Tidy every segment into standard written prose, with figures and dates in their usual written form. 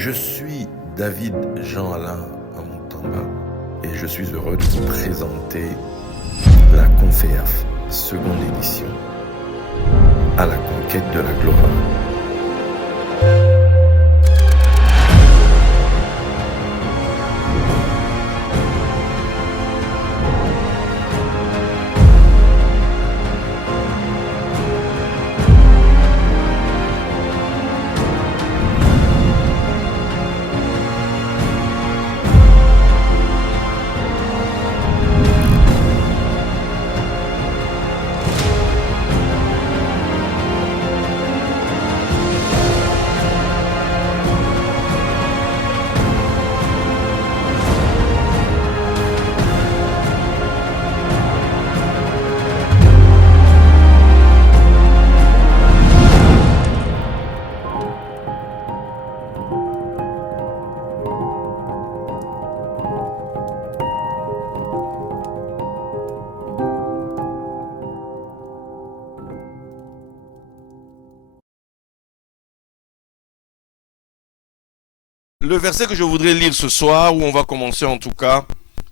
Je suis David Jean-Alain Amontamba et je suis heureux de vous présenter la Conféaf, seconde édition, à la conquête de la gloire. Le verset que je voudrais lire ce soir, où on va commencer en tout cas,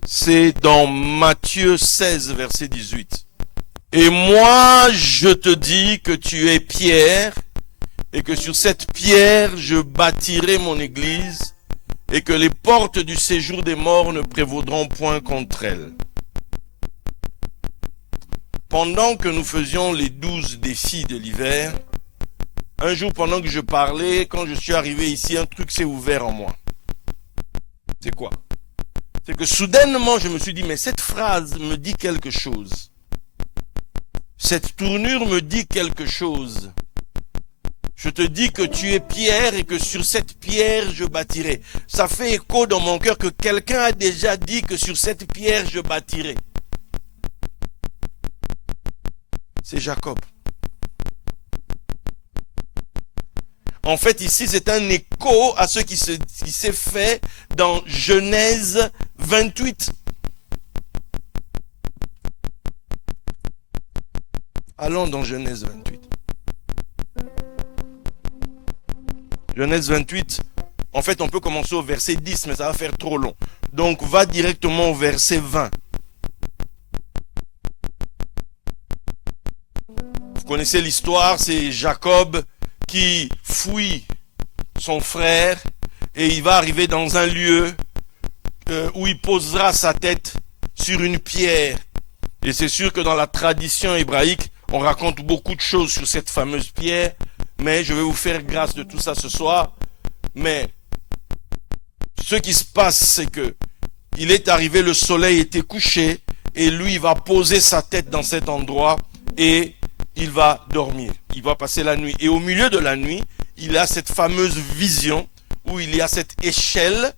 c'est dans Matthieu 16, verset 18. Et moi, je te dis que tu es Pierre, et que sur cette pierre, je bâtirai mon église, et que les portes du séjour des morts ne prévaudront point contre elle. Pendant que nous faisions les 12 défis de l'hiver, un jour, pendant que je parlais, quand je suis arrivé ici, un truc s'est ouvert en moi. C'est quoi? C'est que soudainement, je me suis dit, mais cette phrase me dit quelque chose. Cette tournure me dit quelque chose. Je te dis que tu es pierre et que sur cette pierre, je bâtirai. Ça fait écho dans mon cœur que quelqu'un a déjà dit que sur cette pierre, je bâtirai. C'est Jacob. En fait, ici, c'est un écho à ce qui s'est fait dans Genèse 28. Allons dans Genèse 28. Genèse 28, en fait, on peut commencer au verset 10, mais ça va faire trop long. Donc, va directement au verset 20. Vous connaissez l'histoire, c'est Jacob qui fuit son frère et il va arriver dans un lieu où il posera sa tête sur une pierre. Et c'est sûr que dans la tradition hébraïque, on raconte beaucoup de choses sur cette fameuse pierre, mais je vais vous faire grâce de tout ça ce soir. Mais ce qui se passe, c'est que il est arrivé, le soleil était couché et lui il va poser sa tête dans cet endroit et il va dormir, il va passer la nuit. Et au milieu de la nuit, il a cette fameuse vision où il y a cette échelle.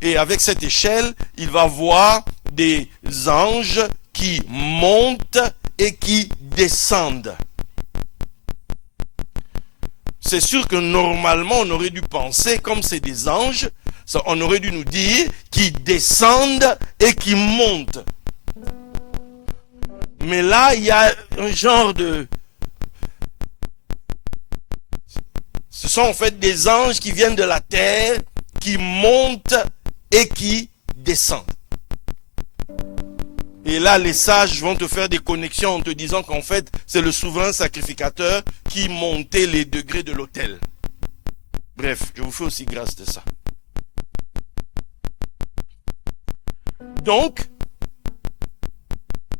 Et avec cette échelle, il va voir des anges qui montent et qui descendent. C'est sûr que normalement, on aurait dû penser, comme c'est des anges, on aurait dû nous dire qu'ils descendent et qu'ils montent. Mais là, il y a un genre de... Ce sont en fait des anges qui viennent de la terre, qui montent et qui descendent. Et là, les sages vont te faire des connexions en te disant qu'en fait, c'est le souverain sacrificateur qui montait les degrés de l'autel. Bref, je vous fais aussi grâce de ça. Donc,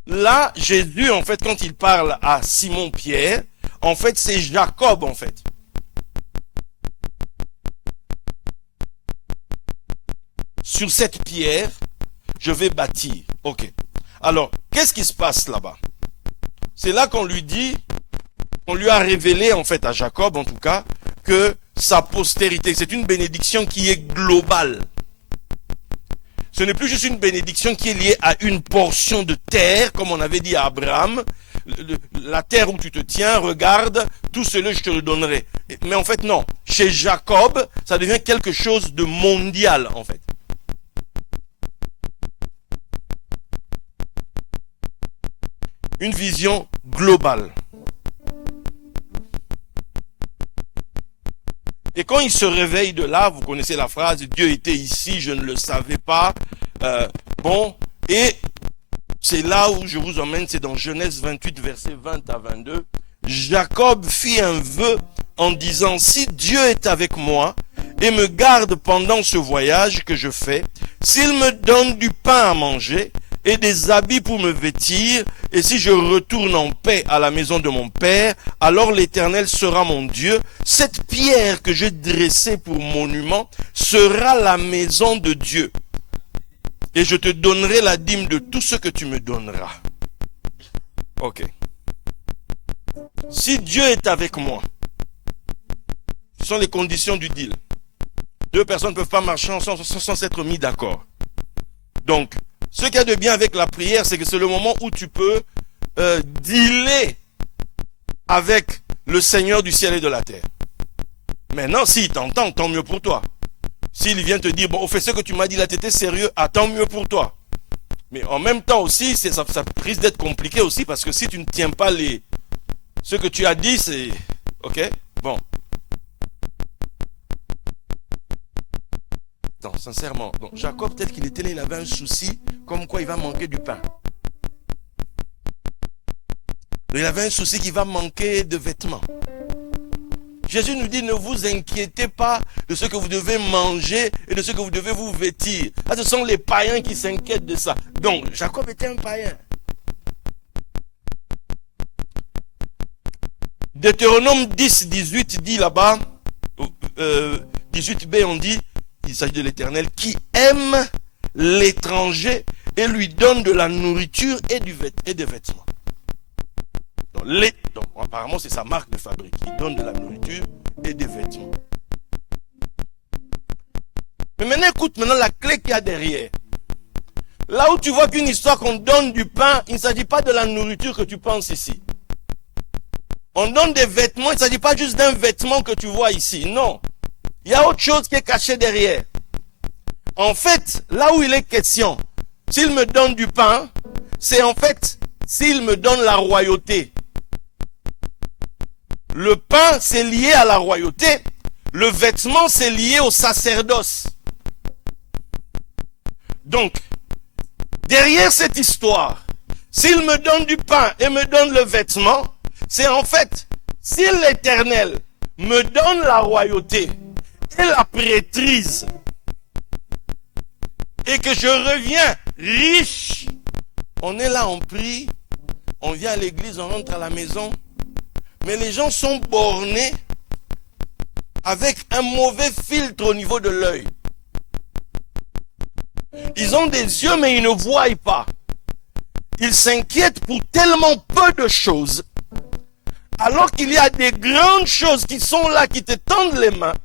là, Jésus, en fait, quand il parle à Simon-Pierre, en fait, c'est Jacob, en fait. Sur cette pierre, je vais bâtir. Ok. Alors, qu'est-ce qui se passe là-bas? C'est là qu'on lui dit, on lui a révélé, en fait, à Jacob, en tout cas, que sa postérité, c'est une bénédiction qui est globale. Ce n'est plus juste une bénédiction qui est liée à une portion de terre, comme on avait dit à Abraham. La terre où tu te tiens, regarde, tout cela je te le donnerai. Mais en fait, non. Chez Jacob, ça devient quelque chose de mondial, en fait. Une vision globale. Et quand il se réveille de là, vous connaissez la phrase, Dieu était ici, je ne le savais pas. Et c'est là où je vous emmène, c'est dans Genèse 28, versets 20 à 22. Jacob fit un vœu en disant, si Dieu est avec moi et me garde pendant ce voyage que je fais, s'il me donne du pain à manger et des habits pour me vêtir, et si je retourne en paix à la maison de mon père, alors l'Éternel sera mon Dieu. Cette pierre que j'ai dressée pour monument sera la maison de Dieu. Et je te donnerai la dîme de tout ce que tu me donneras. Ok. Si Dieu est avec moi, ce sont les conditions du deal. Deux personnes ne peuvent pas marcher ensemble sans s'être mis d'accord. Donc, ce qu'il y a de bien avec la prière, c'est que c'est le moment où tu peux dealer avec le Seigneur du ciel et de la terre. Maintenant, s'il t'entend, tant mieux pour toi. S'il vient te dire, bon, on fait ce que tu m'as dit là, tu étais sérieux, tant mieux pour toi. Mais en même temps aussi, ça risque d'être compliqué aussi, parce que si tu ne tiens pas ce que tu as dit, c'est... Ok? Bon. Non, sincèrement. Donc, Jacob, peut-être qu'il était là, il avait un souci, comme quoi il va manquer du pain. Il avait un souci qu'il va manquer de vêtements. Jésus nous dit, ne vous inquiétez pas de ce que vous devez manger et de ce que vous devez vous vêtir. Là, ce sont les païens qui s'inquiètent de ça. Donc, Jacob était un païen. Deutéronome 10, 18 dit là-bas, 18b on dit, il s'agit de l'Éternel, qui aime l'étranger et lui donne de la nourriture et des vêtements. Donc, apparemment, c'est sa marque de fabrique. Il donne de la nourriture et des vêtements. Mais maintenant, écoute la clé qu'il y a derrière. Là où tu vois qu'une histoire qu'on donne du pain, il ne s'agit pas de la nourriture que tu penses ici. On donne des vêtements, il ne s'agit pas juste d'un vêtement que tu vois ici. Non. Il y a autre chose qui est cachée derrière. En fait, là où il est question, s'il me donne du pain, c'est en fait, s'il me donne la royauté. Le pain, c'est lié à la royauté. Le vêtement, c'est lié au sacerdoce. Donc, derrière cette histoire, s'il me donne du pain et me donne le vêtement, c'est en fait, si l'Éternel me donne la royauté et la prêtrise, et que je reviens riche, on est là, on prie, on vient à l'église, on rentre à la maison, mais les gens sont bornés avec un mauvais filtre au niveau de l'œil. Ils ont des yeux, mais ils ne voient pas. Ils s'inquiètent pour tellement peu de choses, alors qu'il y a des grandes choses qui sont là, qui te tendent les mains,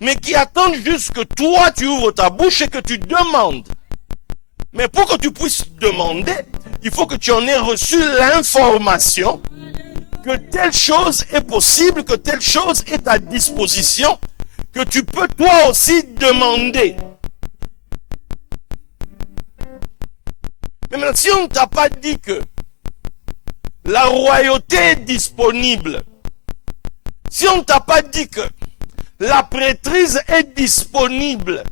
mais qui attendent juste que toi, tu ouvres ta bouche et que tu demandes. Mais pour que tu puisses demander, il faut que tu en aies reçu l'information que telle chose est possible, que telle chose est à disposition, que tu peux toi aussi demander. Mais maintenant, si on ne t'a pas dit que la royauté est disponible, si on ne t'a pas dit que la prêtrise est disponible,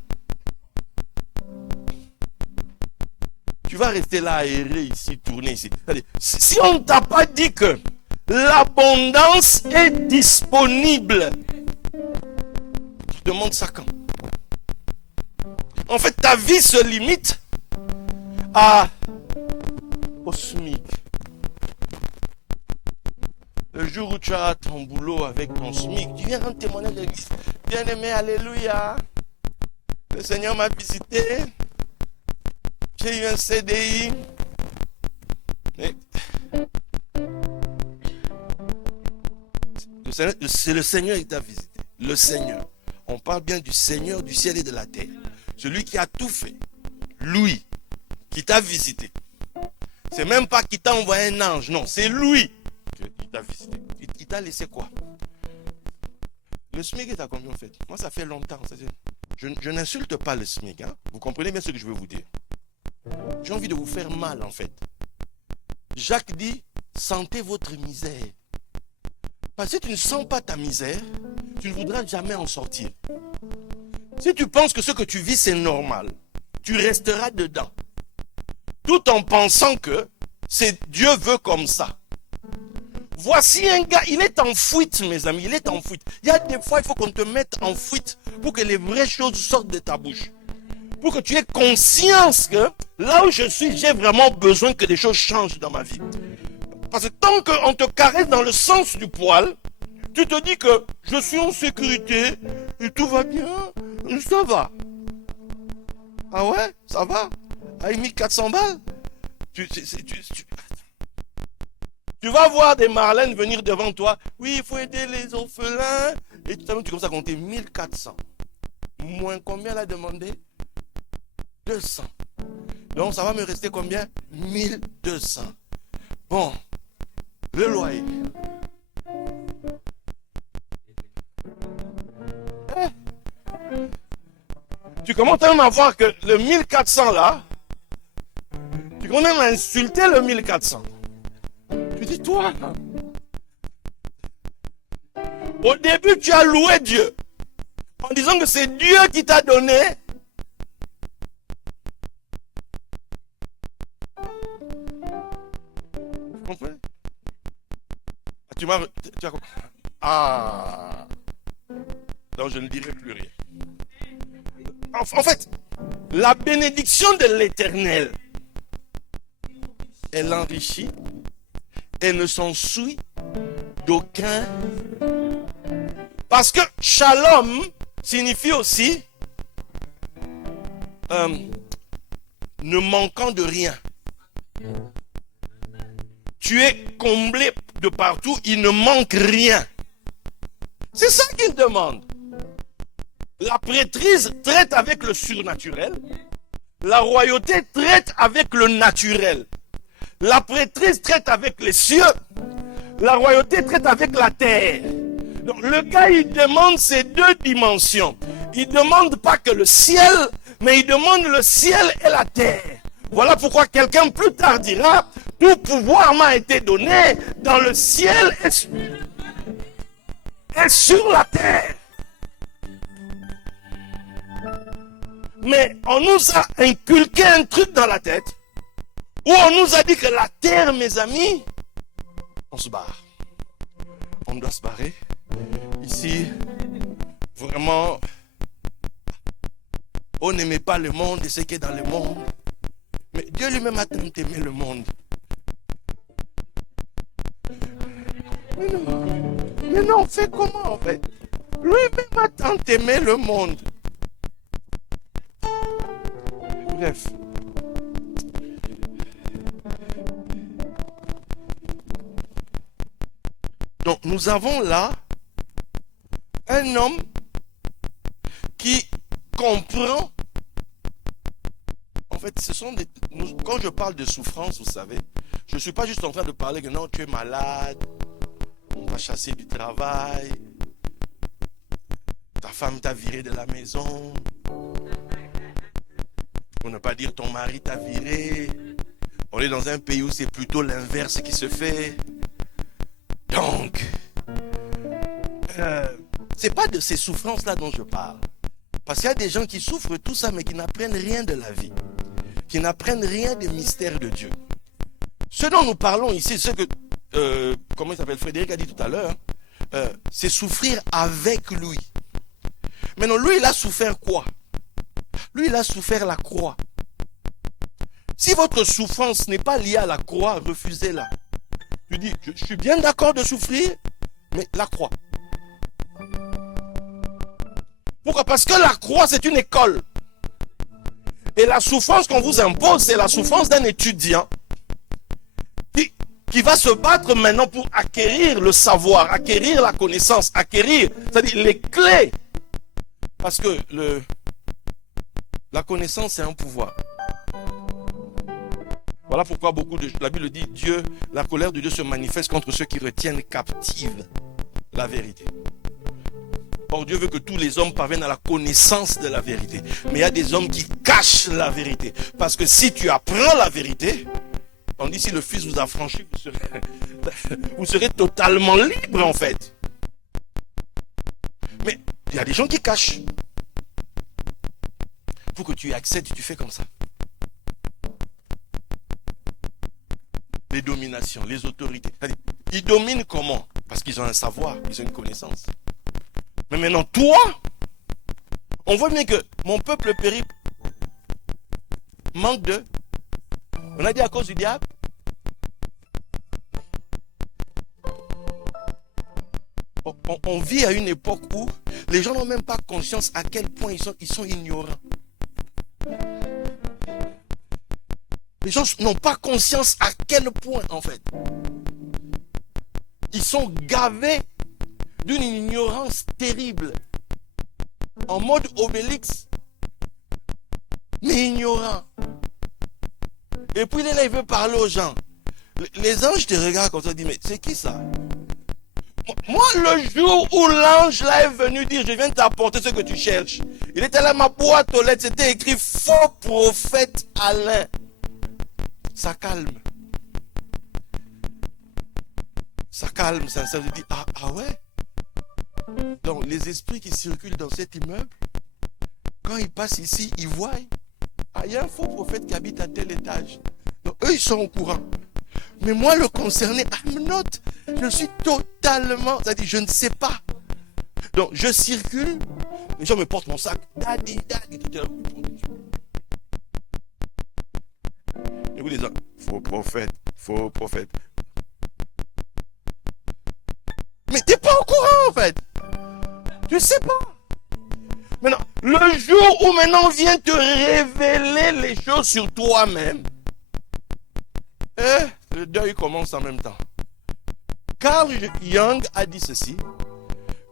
tu vas rester là, aérer ici, tourner ici. Si on ne t'a pas dit que l'abondance est disponible, tu demandes ça quand? En fait, ta vie se limite au SMIC. Le jour où tu as ton boulot avec ton SMIC, tu viens rendre témoignage à l'église. Bien-aimé, alléluia. Le Seigneur m'a visité. J'ai eu un CDI. C'est le Seigneur qui t'a visité. Le Seigneur. On parle bien du Seigneur du ciel et de la terre. Celui qui a tout fait. Lui qui t'a visité. C'est même pas qu'il t'a envoyé un ange. Non, c'est lui qui t'a visité. Il t'a laissé quoi? Le SMIC est à combien en fait? Moi, ça fait longtemps. Je n'insulte pas le SMIC. Hein? Vous comprenez bien ce que je veux vous dire. J'ai envie de vous faire mal en fait. Jacques dit, sentez votre misère. Parce que si tu ne sens pas ta misère, tu ne voudras jamais en sortir. Si tu penses que ce que tu vis c'est normal, tu resteras dedans. Tout en pensant que Dieu veut comme ça. Voici un gars, il est en fuite, mes amis, il est en fuite. Il y a des fois, il faut qu'on te mette en fuite pour que les vraies choses sortent de ta bouche. Pour que tu aies conscience que là où je suis, j'ai vraiment besoin que des choses changent dans ma vie. Parce que tant qu'on te caresse dans le sens du poil, tu te dis que je suis en sécurité et tout va bien, ça va. Ah ouais, ça va? Avec 1400 balles? Tu vas voir des Marlènes venir devant toi. Oui, il faut aider les orphelins. Et tu commences à compter 1400. Moins combien elle a demandé? 200. Donc ça va me rester combien? 1200. Bon, le loyer. Tu commences même à voir que le 1400 là, tu commences même à insulter le 1400. Tu dis, toi, au début, tu as loué Dieu en disant que c'est Dieu qui t'a donné. Tu comprends? Tu as compris? Ah. Donc, je ne dirai plus rien. En fait, la bénédiction de l'Éternel, elle enrichit et ne s'ensuit d'aucun. Parce que shalom signifie aussi ne manquant de rien. Tu es comblé de partout, il ne manque rien. C'est ça qu'il demande. La prêtrise traite avec le surnaturel. La royauté traite avec le naturel. La prêtrise traite avec les cieux. La royauté traite avec la terre. Donc le gars, il demande ces deux dimensions. Il ne demande pas que le ciel, mais il demande le ciel et la terre. Voilà pourquoi quelqu'un plus tard dira, tout pouvoir m'a été donné dans le ciel et sur la terre. Mais on nous a inculqué un truc dans la tête où on nous a dit que la terre, mes amis, on se barre. On doit se barrer. Ici, vraiment, on n'aimait pas le monde et ce qui est dans le monde. Mais Dieu lui-même a tant aimé le monde. Mais non, on fait comment en fait? Lui-même a tant aimé le monde. Bref. Donc nous avons là un homme qui comprend. En fait, ce sont des. Quand je parle de souffrance, vous savez, je ne suis pas juste en train de parler que non, tu es malade, on va chasser du travail, ta femme t'a viré de la maison. Pour ne pas dire ton mari t'a viré. On est dans un pays où c'est plutôt l'inverse qui se fait. Donc, c'est pas de ces souffrances-là dont je parle. Parce qu'il y a des gens qui souffrent tout ça, mais qui n'apprennent rien de la vie. Qui n'apprennent rien des mystères de Dieu. Ce dont nous parlons ici, ce que, comment il s'appelle, Frédéric a dit tout à l'heure, c'est souffrir avec lui. Maintenant, lui, il a souffert quoi? Lui, il a souffert la croix. Si votre souffrance n'est pas liée à la croix, refusez-la. Tu dis, je suis bien d'accord de souffrir, mais la croix. Pourquoi? Parce que la croix, c'est une école. Et la souffrance qu'on vous impose, c'est la souffrance d'un étudiant qui va se battre maintenant pour acquérir le savoir, acquérir la connaissance, acquérir, c'est-à-dire les clés. Parce que la connaissance, c'est un pouvoir. Voilà pourquoi la Bible dit, la colère de Dieu se manifeste contre ceux qui retiennent captive la vérité. Or, Dieu veut que tous les hommes parviennent à la connaissance de la vérité. Mais il y a des hommes qui cachent la vérité. Parce que si tu apprends la vérité, on dit si le Fils vous a franchi, vous serez totalement libre en fait. Il y a des gens qui cachent. Pour que tu accèdes, tu fais comme ça. Les dominations, les autorités. Ils dominent comment? Parce qu'ils ont un savoir, ils ont une connaissance. Mais maintenant, toi, on voit bien que mon peuple périt manque de... On a dit à cause du diable. On vit à une époque où les gens n'ont même pas conscience à quel point ils sont ignorants. Les gens n'ont pas conscience à quel point, en fait, ils sont gavés d'une ignorance terrible. En mode Obélix, mais ignorant. Et puis là, il veut parler aux gens. Les anges te regardent comme ça, disent, mais c'est qui ça? Moi, le jour où l'ange là est venu dire, je viens t'apporter ce que tu cherches, il était là, ma boîte aux lettres, c'était écrit faux prophète Alain. Ça calme. Ça calme, ça veut dire, ah ouais? Donc, les esprits qui circulent dans cet immeuble, quand ils passent ici, ils voient, il y a un faux prophète qui habite à tel étage. Donc, eux, ils sont au courant. Mais moi, le concerné, I'm not. Je suis totalement, c'est-à-dire, je ne sais pas. Donc, je circule, les gens me portent mon sac. Daddy, tout est là. Et vous, les gens, faux prophète. Mais t'es pas au courant, en fait. Tu sais pas. Maintenant, le jour où maintenant on vient te révéler les choses sur toi-même, le deuil commence en même temps. Carl Jung a dit ceci.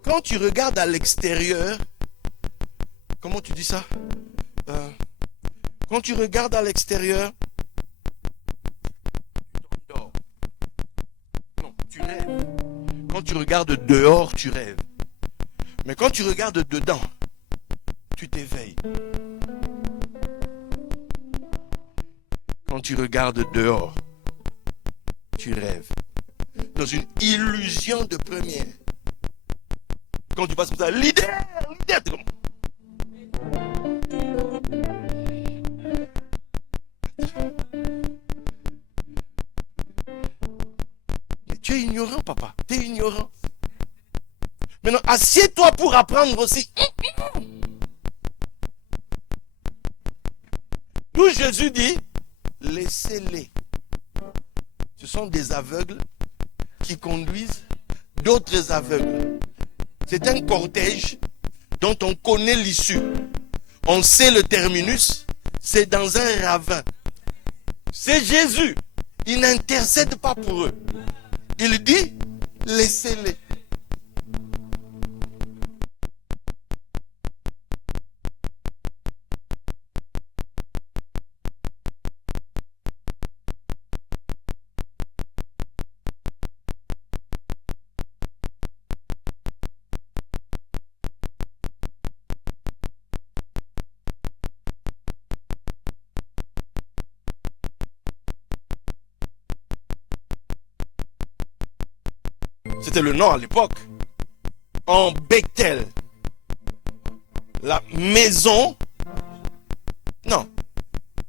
Quand tu regardes à l'extérieur, comment tu dis ça? Quand tu regardes à l'extérieur, tu dors. Non, tu rêves. Quand tu regardes dehors, tu rêves. Mais quand tu regardes dedans, tu t'éveilles. Quand tu regardes dehors, tu rêves. Dans une illusion de première. Quand tu passes comme ça, leader, t'es comme... Mais tu es ignorant, papa. Tu es ignorant. Maintenant, assieds-toi pour apprendre aussi. D'où Jésus dit, laissez-les. Ce sont des aveugles qui conduisent d'autres aveugles. C'est un cortège dont on connaît l'issue. On sait le terminus, c'est dans un ravin. C'est Jésus. Il n'intercède pas pour eux. Il dit, laissez-les. C'était le nom à l'époque. En Bethel. La maison. Non.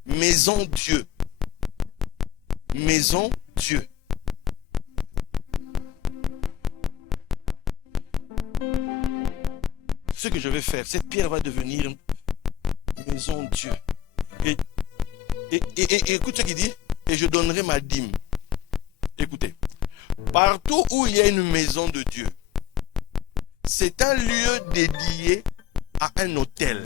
Maison Dieu. Maison Dieu. Ce que je vais faire, cette pierre va devenir maison Dieu. Et écoute ce qu'il dit. Et je donnerai ma dîme. Écoutez. Partout où il y a une maison de Dieu, c'est un lieu dédié à un autel.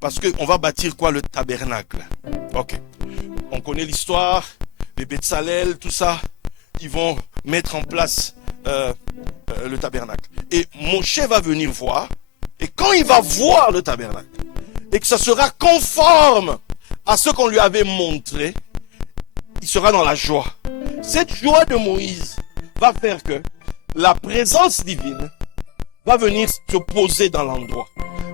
Parce qu'on va bâtir quoi? Le tabernacle. Ok. On connaît l'histoire, les Betsalel, tout ça. Ils vont mettre en place le tabernacle. Et Moshe va venir voir Et quand il va voir le tabernacle, et que ça sera conforme à ce qu'on lui avait montré, il sera dans la joie. Cette joie de Moïse va faire que la présence divine va venir se poser dans l'endroit.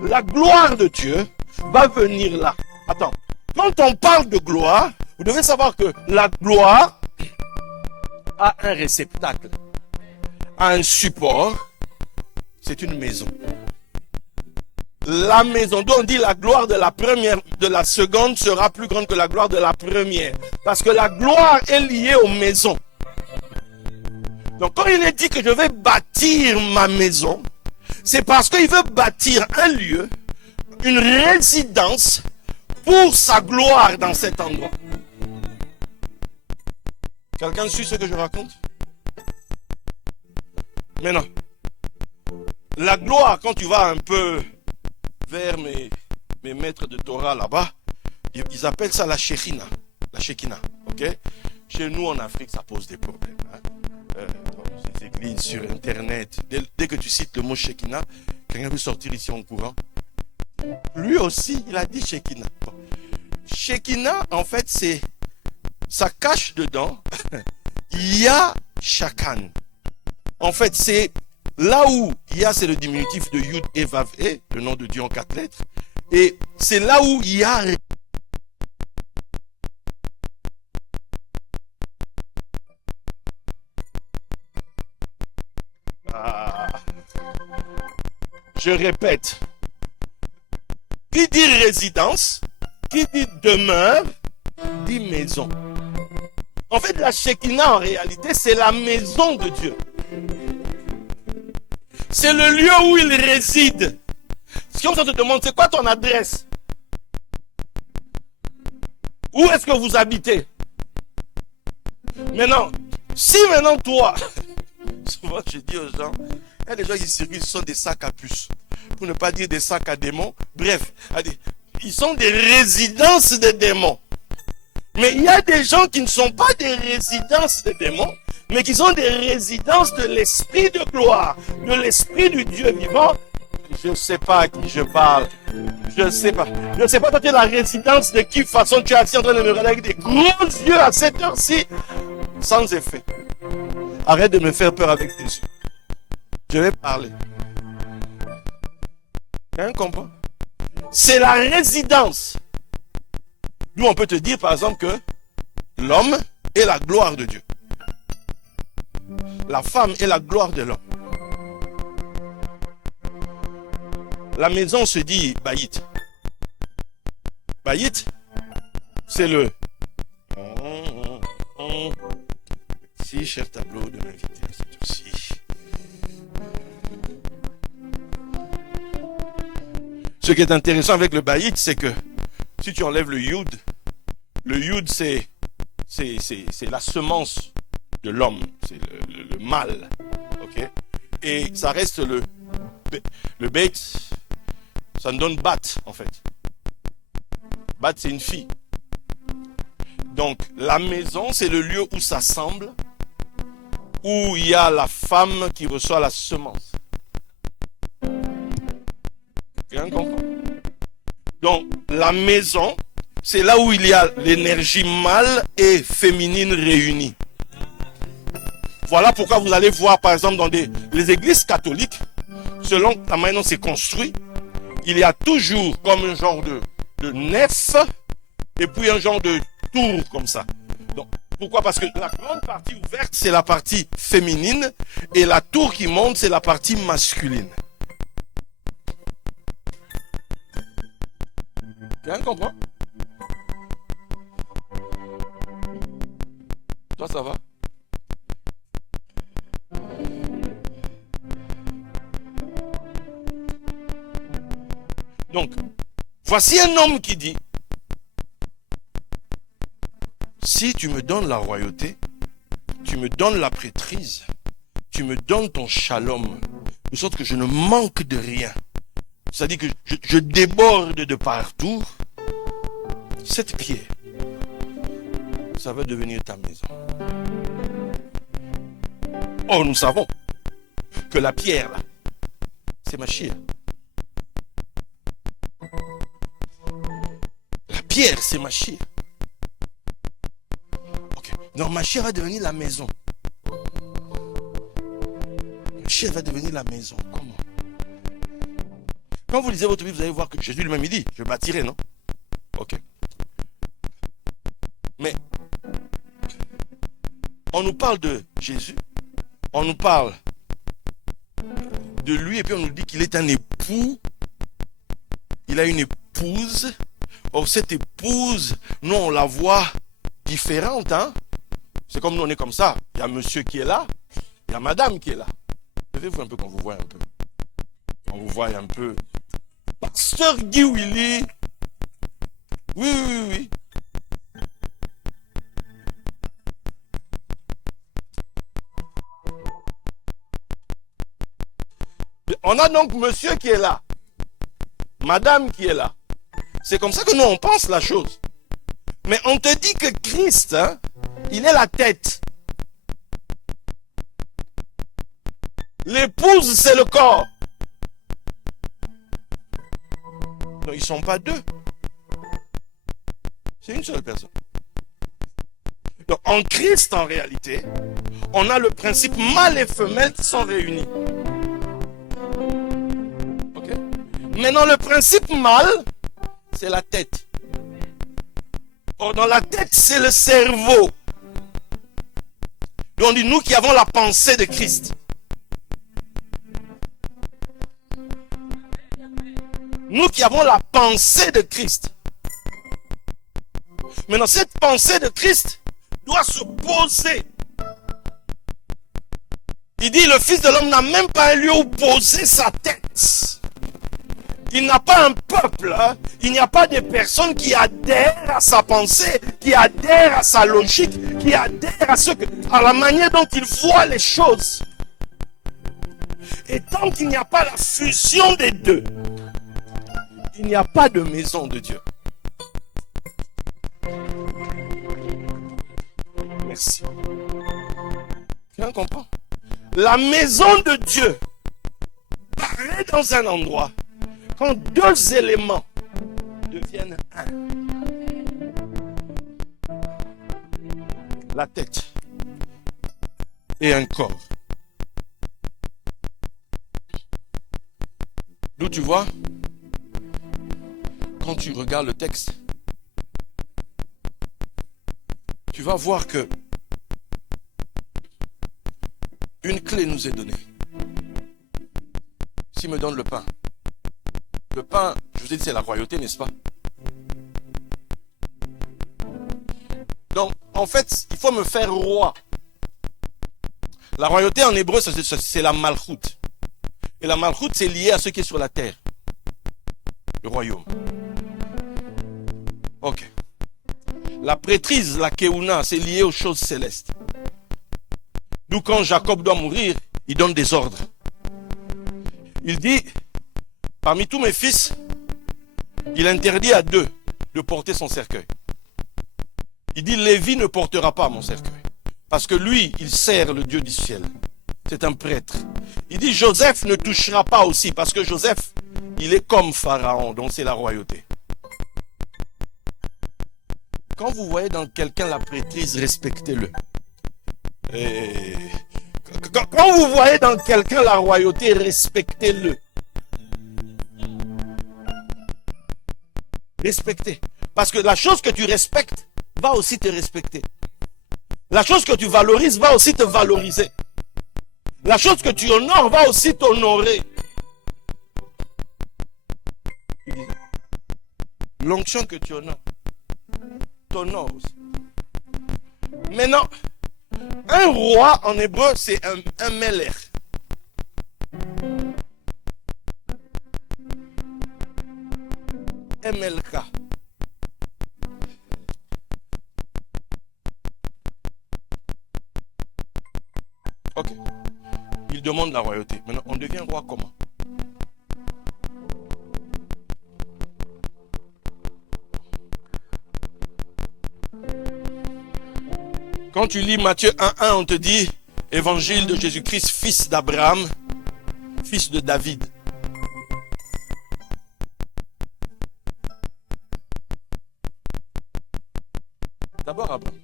La gloire de Dieu va venir là. Attends, quand on parle de gloire, vous devez savoir que la gloire a un réceptacle, a un support, c'est une maison. La maison, dont on dit la gloire de la première, de la seconde sera plus grande que la gloire de la première. Parce que la gloire est liée aux maisons. Donc quand il est dit que je vais bâtir ma maison, c'est parce qu'il veut bâtir un lieu, une résidence pour sa gloire dans cet endroit. Quelqu'un suit ce que je raconte? Maintenant, la gloire, quand tu vas un peu vers mes maîtres de Torah là-bas, ils appellent ça la Shekinah. La Shekinah, ok? Chez nous en Afrique, ça pose des problèmes. Hein? Dans les églises, sur Internet, dès que tu cites le mot Shekinah, quelqu'un peut sortir ici en courant. Lui aussi, il a dit Shekinah. Bon. Shekinah, en fait, ça cache dedans, il y a Shakan. En fait, c'est là où il y a, c'est le diminutif de Yud et Vav E, le nom de Dieu en 4 lettres. Et c'est là où il y a... Je répète. Qui dit résidence, qui dit demeure, dit maison. En fait, la Shekinah, en réalité, c'est la maison de Dieu. C'est le lieu où il réside. Si on te demande, c'est quoi ton adresse? Où est-ce que vous habitez? Maintenant, si maintenant toi, souvent je dis aux gens, il y a des gens qui circulent, ce sont des sacs à puces. Pour ne pas dire des sacs à démons. Bref, ils sont des résidences des démons. Mais il y a des gens qui ne sont pas des résidences des démons, mais qui sont des résidences de l'esprit de gloire, de l'esprit du Dieu vivant. Je ne sais pas à qui je parle. Je ne sais pas. Je ne sais pas, toi tu es la résidence de qui façon tu es assis en train de me regarder avec des gros yeux à cette heure-ci. Sans effet. Arrête de me faire peur avec tes yeux. Je vais parler. Quelqu'un comprend? C'est la résidence. D'où on peut te dire par exemple que l'homme est la gloire de Dieu. La femme est la gloire de l'homme. La maison se dit Bayit. Bayit, c'est le... Si, cher tableau de m'inviter à cette aussi. Ce qui est intéressant avec le Bayit, c'est que si tu enlèves le Yud c'est la semence de l'homme, c'est le mâle, ok? Et ça reste le Beit, ça nous donne Bat en fait. Bat c'est une fille. Donc la maison c'est le lieu où s'assemble, où il y a la femme qui reçoit la semence. Quelqu'un comprend? Donc la maison c'est là où il y a l'énergie mâle et féminine réunies. Voilà pourquoi vous allez voir par exemple dans les églises catholiques, selon la manière dont c'est construit, il y a toujours comme un genre de nef et puis un genre de tour comme ça. Donc, pourquoi? Parce que la grande partie ouverte c'est la partie féminine et la tour qui monte c'est la partie masculine. Quelqu'un comprend? Toi ça va? Donc, voici un homme qui dit, si tu me donnes la royauté, tu me donnes la prêtrise, tu me donnes ton shalom, de sorte que je ne manque de rien, c'est-à-dire que je déborde de partout, cette pierre, ça va devenir ta maison. Or, nous savons que la pierre, là, c'est Mashiach. Pierre, c'est Mashiach. Ok. Donc Mashiach va devenir la maison. Mashiach va devenir la maison. Comment? Quand vous lisez votre Bible, vous allez voir que Jésus lui-même il dit, je bâtirai, non? Ok. Mais on nous parle de Jésus, on nous parle de lui et puis on nous dit qu'il est un époux. Il a une épouse. Or cette épouse, nous on la voit différente. Hein? C'est comme nous on est comme ça. Il y a monsieur qui est là, il y a madame qui est là. Levez-vous un peu quand vous voyez un peu. Quand vous voyez un peu. Pasteur Guy Willy. Oui. On a donc monsieur qui est là. Madame qui est là. C'est comme ça que nous on pense la chose. Mais on te dit que Christ, hein, il est la tête. L'épouse, c'est le corps. Non, ils ne sont pas deux. C'est une seule personne. Donc en Christ, en réalité, on a le principe mâle et femelle qui sont réunis. Ok? Maintenant, le principe mâle, c'est la tête. Or, dans la tête, c'est le cerveau. Donc on dit nous qui avons la pensée de Christ. Nous qui avons la pensée de Christ. Maintenant, cette pensée de Christ doit se poser. Il dit, le Fils de l'homme n'a même pas un lieu où poser sa tête. Il n'a pas un peuple. Hein? Il n'y a pas de personnes qui adhèrent à sa pensée, qui adhèrent à sa logique, qui adhèrent à la manière dont il voit les choses. Et tant qu'il n'y a pas la fusion des deux, il n'y a pas de maison de Dieu. Merci. Quelqu'un comprend? La maison de Dieu paraît dans un endroit quand deux éléments deviennent un. La tête et un corps. D'où tu vois? Quand tu regardes le texte, tu vas voir que une clé nous est donnée. S'il me donne le pain, je vous ai dit, c'est la royauté, n'est-ce pas? Donc, en fait, il faut me faire roi. La royauté en hébreu, c'est la malchoute. Et la malchoute, c'est lié à ce qui est sur la terre. Le royaume. Ok. La prêtrise, la keuna, c'est lié aux choses célestes. D'où quand Jacob doit mourir, il donne des ordres. Il dit, parmi tous mes fils, il interdit à deux de porter son cercueil. Il dit, Lévi ne portera pas mon cercueil. Parce que lui, il sert le Dieu du ciel. C'est un prêtre. Il dit, Joseph ne touchera pas aussi. Parce que Joseph, il est comme Pharaon, donc c'est la royauté. Quand vous voyez dans quelqu'un la prêtrise, respectez-le. Quand vous voyez dans quelqu'un la royauté, respectez-le. Respectez. Parce que la chose que tu respectes va aussi te respecter. La chose que tu valorises va aussi te valoriser. La chose que tu honores va aussi t'honorer. L'onction que tu honores t'honore aussi. Maintenant, un roi en hébreu, c'est un melech. MLK. Ok. Il demande la royauté. Maintenant, on devient roi comment? Quand tu lis Matthieu 1:1, on te dit évangile de Jésus-Christ, fils d'Abraham, fils de David. D'abord Abraham.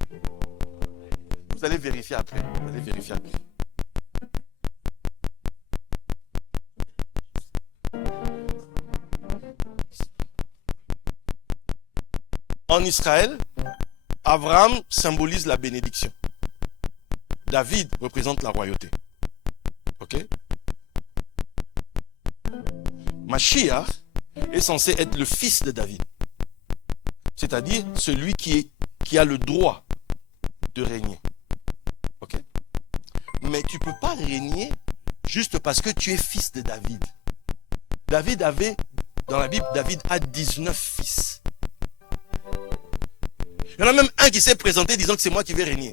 Vous allez vérifier après. Vous allez vérifier après. En Israël, Abraham symbolise la bénédiction. David représente la royauté. Ok? Mashiach est censé être le fils de David. C'est-à-dire celui qui a le droit de régner. Ok? Mais tu ne peux pas régner juste parce que tu es fils de David. Dans la Bible, David a 19 fils. Il y en a même un qui s'est présenté disant que c'est moi qui vais régner.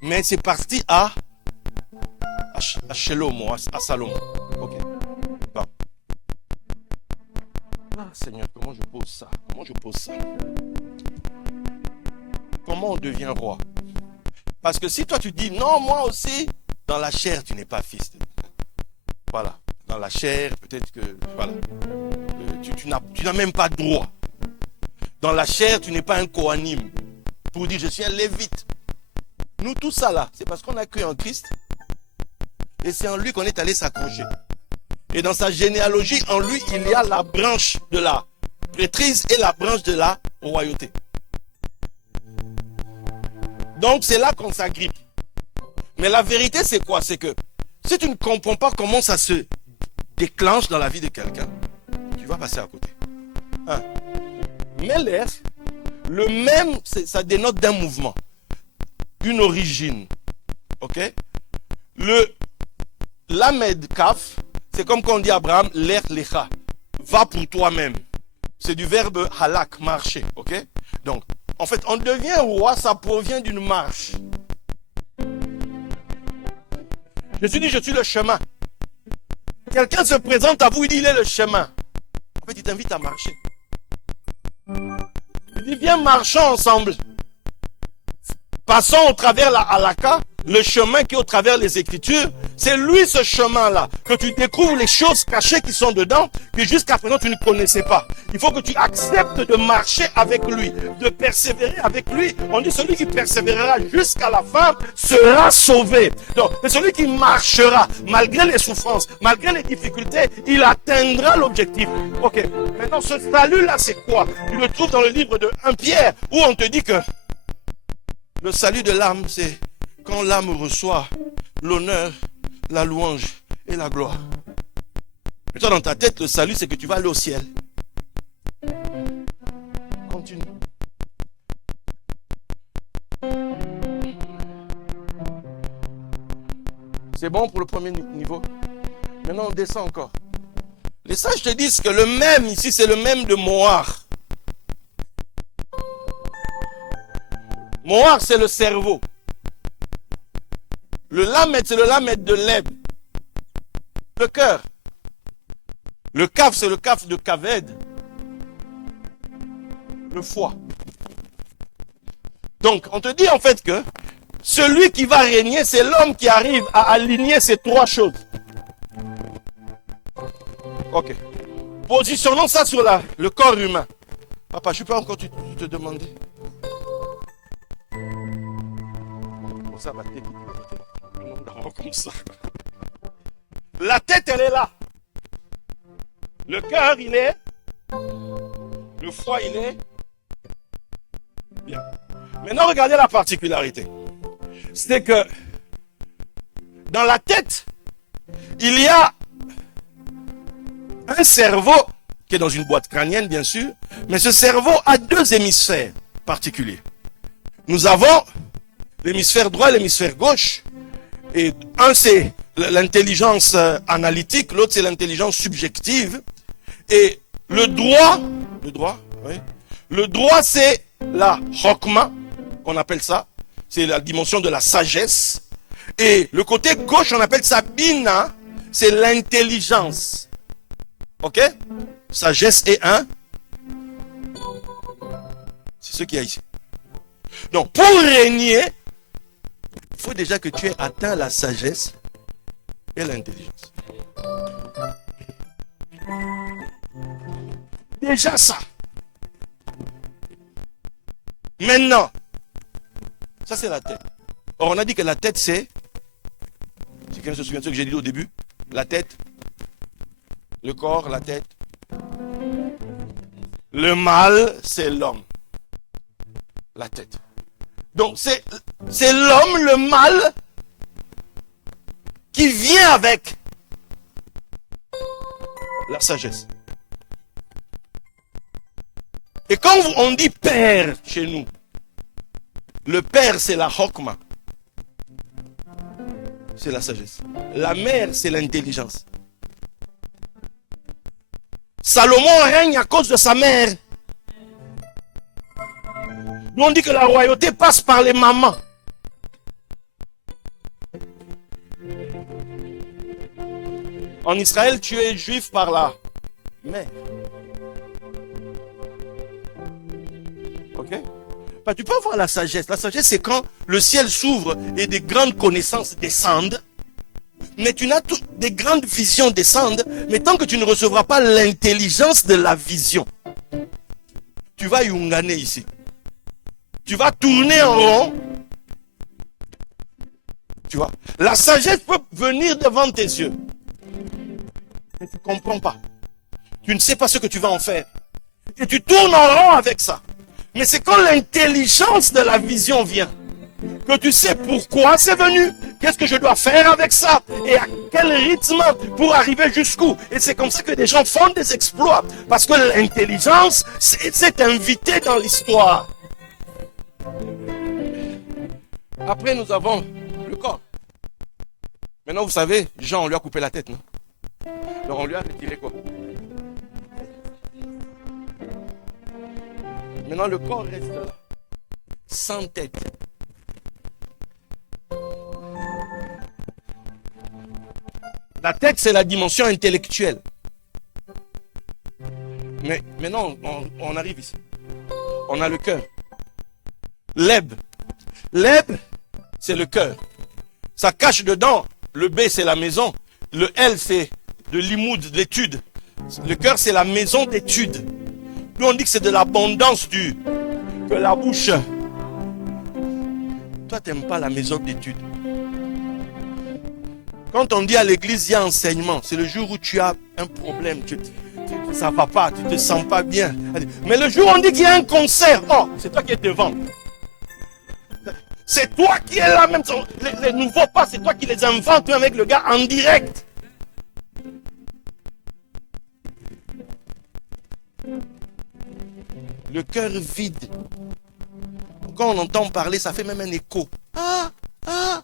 Mais c'est parti à Shlomo, à Salomon. Ok. Bon. Ah Seigneur, comment je pose ça? Comment on devient roi? Parce que si toi tu dis non, moi aussi, dans la chair tu n'es pas fils. Voilà. Dans la chair, peut-être que voilà. Tu n'as même pas droit. Dans la chair, tu n'es pas un coanime. Pour dire je suis un lévite. Nous tout ça là, c'est parce qu'on a cru en Christ. Et c'est en lui qu'on est allé s'accrocher. Et dans sa généalogie, en lui, il y a la branche de la prêtrise et la branche de la royauté. Donc c'est là qu'on s'agrippe. Mais la vérité c'est quoi? C'est que si tu ne comprends pas comment ça se déclenche dans la vie de quelqu'un, tu vas passer à côté. Hein? Mais l'air, le même, ça dénote d'un mouvement, une origine. Ok? Le Lamed Kaf, c'est comme quand on dit à Abraham, l'air lecha, va pour toi-même. C'est du verbe halak, marcher. Ok? Donc, en fait, on devient roi, ça provient d'une marche. Je suis le chemin. Quelqu'un se présente à vous, il dit, il est le chemin. En fait, il t'invite à marcher. Il dit, viens, marchons ensemble. Passons au travers la halakha, le chemin qui est au travers les Écritures. C'est lui, ce chemin-là, que tu découvres les choses cachées qui sont dedans, que jusqu'à présent tu ne connaissais pas. Il faut que tu acceptes de marcher avec lui, de persévérer avec lui. On dit, celui qui persévérera jusqu'à la fin sera sauvé. Donc, c'est celui qui marchera, malgré les souffrances, malgré les difficultés, il atteindra l'objectif. Ok, maintenant ce salut-là, c'est quoi? Tu le trouves dans le livre de 1 Pierre, où on te dit que le salut de l'âme, c'est quand l'âme reçoit l'honneur, la louange et la gloire. Et toi, dans ta tête, le salut, c'est que tu vas aller au ciel. Continue. C'est bon pour le premier niveau. Maintenant, on descend encore. Les sages te disent que le même ici, c'est le même de Mohar. Mohar, c'est le cerveau. Le lamed, c'est le lamed de l'eb. Le cœur. Le kaf, c'est le kaf de kaved. Le foie. Donc, on te dit en fait que celui qui va régner, c'est l'homme qui arrive à aligner ces trois choses. Ok. Positionnons ça sur le corps humain. Papa, je ne sais pas encore te demander. Comme ça, ma tête, comme ça. La tête, elle est là. Le cœur, il est. Le foie, il est. Bien. Maintenant, regardez la particularité. C'est que dans la tête, il y a un cerveau qui est dans une boîte crânienne, bien sûr, mais ce cerveau a deux hémisphères particuliers. Nous avons l'hémisphère droit et l'hémisphère gauche. Et un, c'est l'intelligence analytique, l'autre, c'est l'intelligence subjective. Et le droit, c'est la chokma, qu'on appelle ça. C'est la dimension de la sagesse. Et le côté gauche, on appelle ça bina, c'est l'intelligence. Ok? Sagesse et un. C'est ce qu'il y a ici. Donc, pour régner, il faut déjà que tu aies atteint la sagesse et l'intelligence. Déjà ça. Maintenant, ça c'est la tête. Or, on a dit que la tête c'est... Si quelqu'un se souvient de ce que j'ai dit au début, la tête, le corps, la tête. Le mal, c'est l'homme. La tête. Donc, c'est l'homme, le mal, qui vient avec la sagesse. Et quand on dit père chez nous, le père, c'est la hokma. C'est la sagesse. La mère, c'est l'intelligence. Salomon règne à cause de sa mère. Nous on dit que la royauté passe par les mamans. En Israël, tu es juif par la mère. Ok? Bah, tu peux avoir la sagesse. La sagesse, c'est quand le ciel s'ouvre et des grandes connaissances descendent. Mais tu n'as des grandes visions descendent. Mais tant que tu ne recevras pas l'intelligence de la vision, tu vas yunganer ici. Tu vas tourner en rond. Tu vois? La sagesse peut venir devant tes yeux. Mais tu ne comprends pas. Tu ne sais pas ce que tu vas en faire. Et tu tournes en rond avec ça. Mais c'est quand l'intelligence de la vision vient que tu sais pourquoi c'est venu, qu'est-ce que je dois faire avec ça et à quel rythme pour arriver jusqu'où. Et c'est comme ça que des gens font des exploits. Parce que l'intelligence s'est invitée dans l'histoire. Après, nous avons le corps. Maintenant, vous savez, Jean, on lui a coupé la tête, non? Donc, on lui a retiré quoi? Maintenant, le corps reste là, sans tête. La tête, c'est la dimension intellectuelle. Mais maintenant, on arrive ici. On a le cœur. L'eb. L'eb, c'est le cœur. Ça cache dedans. Le B, c'est la maison. Le L, c'est de l'imoud, de l'étude. Le cœur, c'est la maison d'étude. Nous, on dit que c'est de l'abondance que la bouche. Toi, tu n'aimes pas la maison d'étude. Quand on dit à l'église, il y a enseignement. C'est le jour où tu as un problème. Ça ne va pas, tu ne te sens pas bien. Mais le jour où on dit qu'il y a un concert, oh, c'est toi qui es devant. C'est toi qui es là, même les nouveaux pas, c'est toi qui les inventes avec le gars en direct. Le cœur vide. Quand on entend parler, ça fait même un écho. Ah, ah.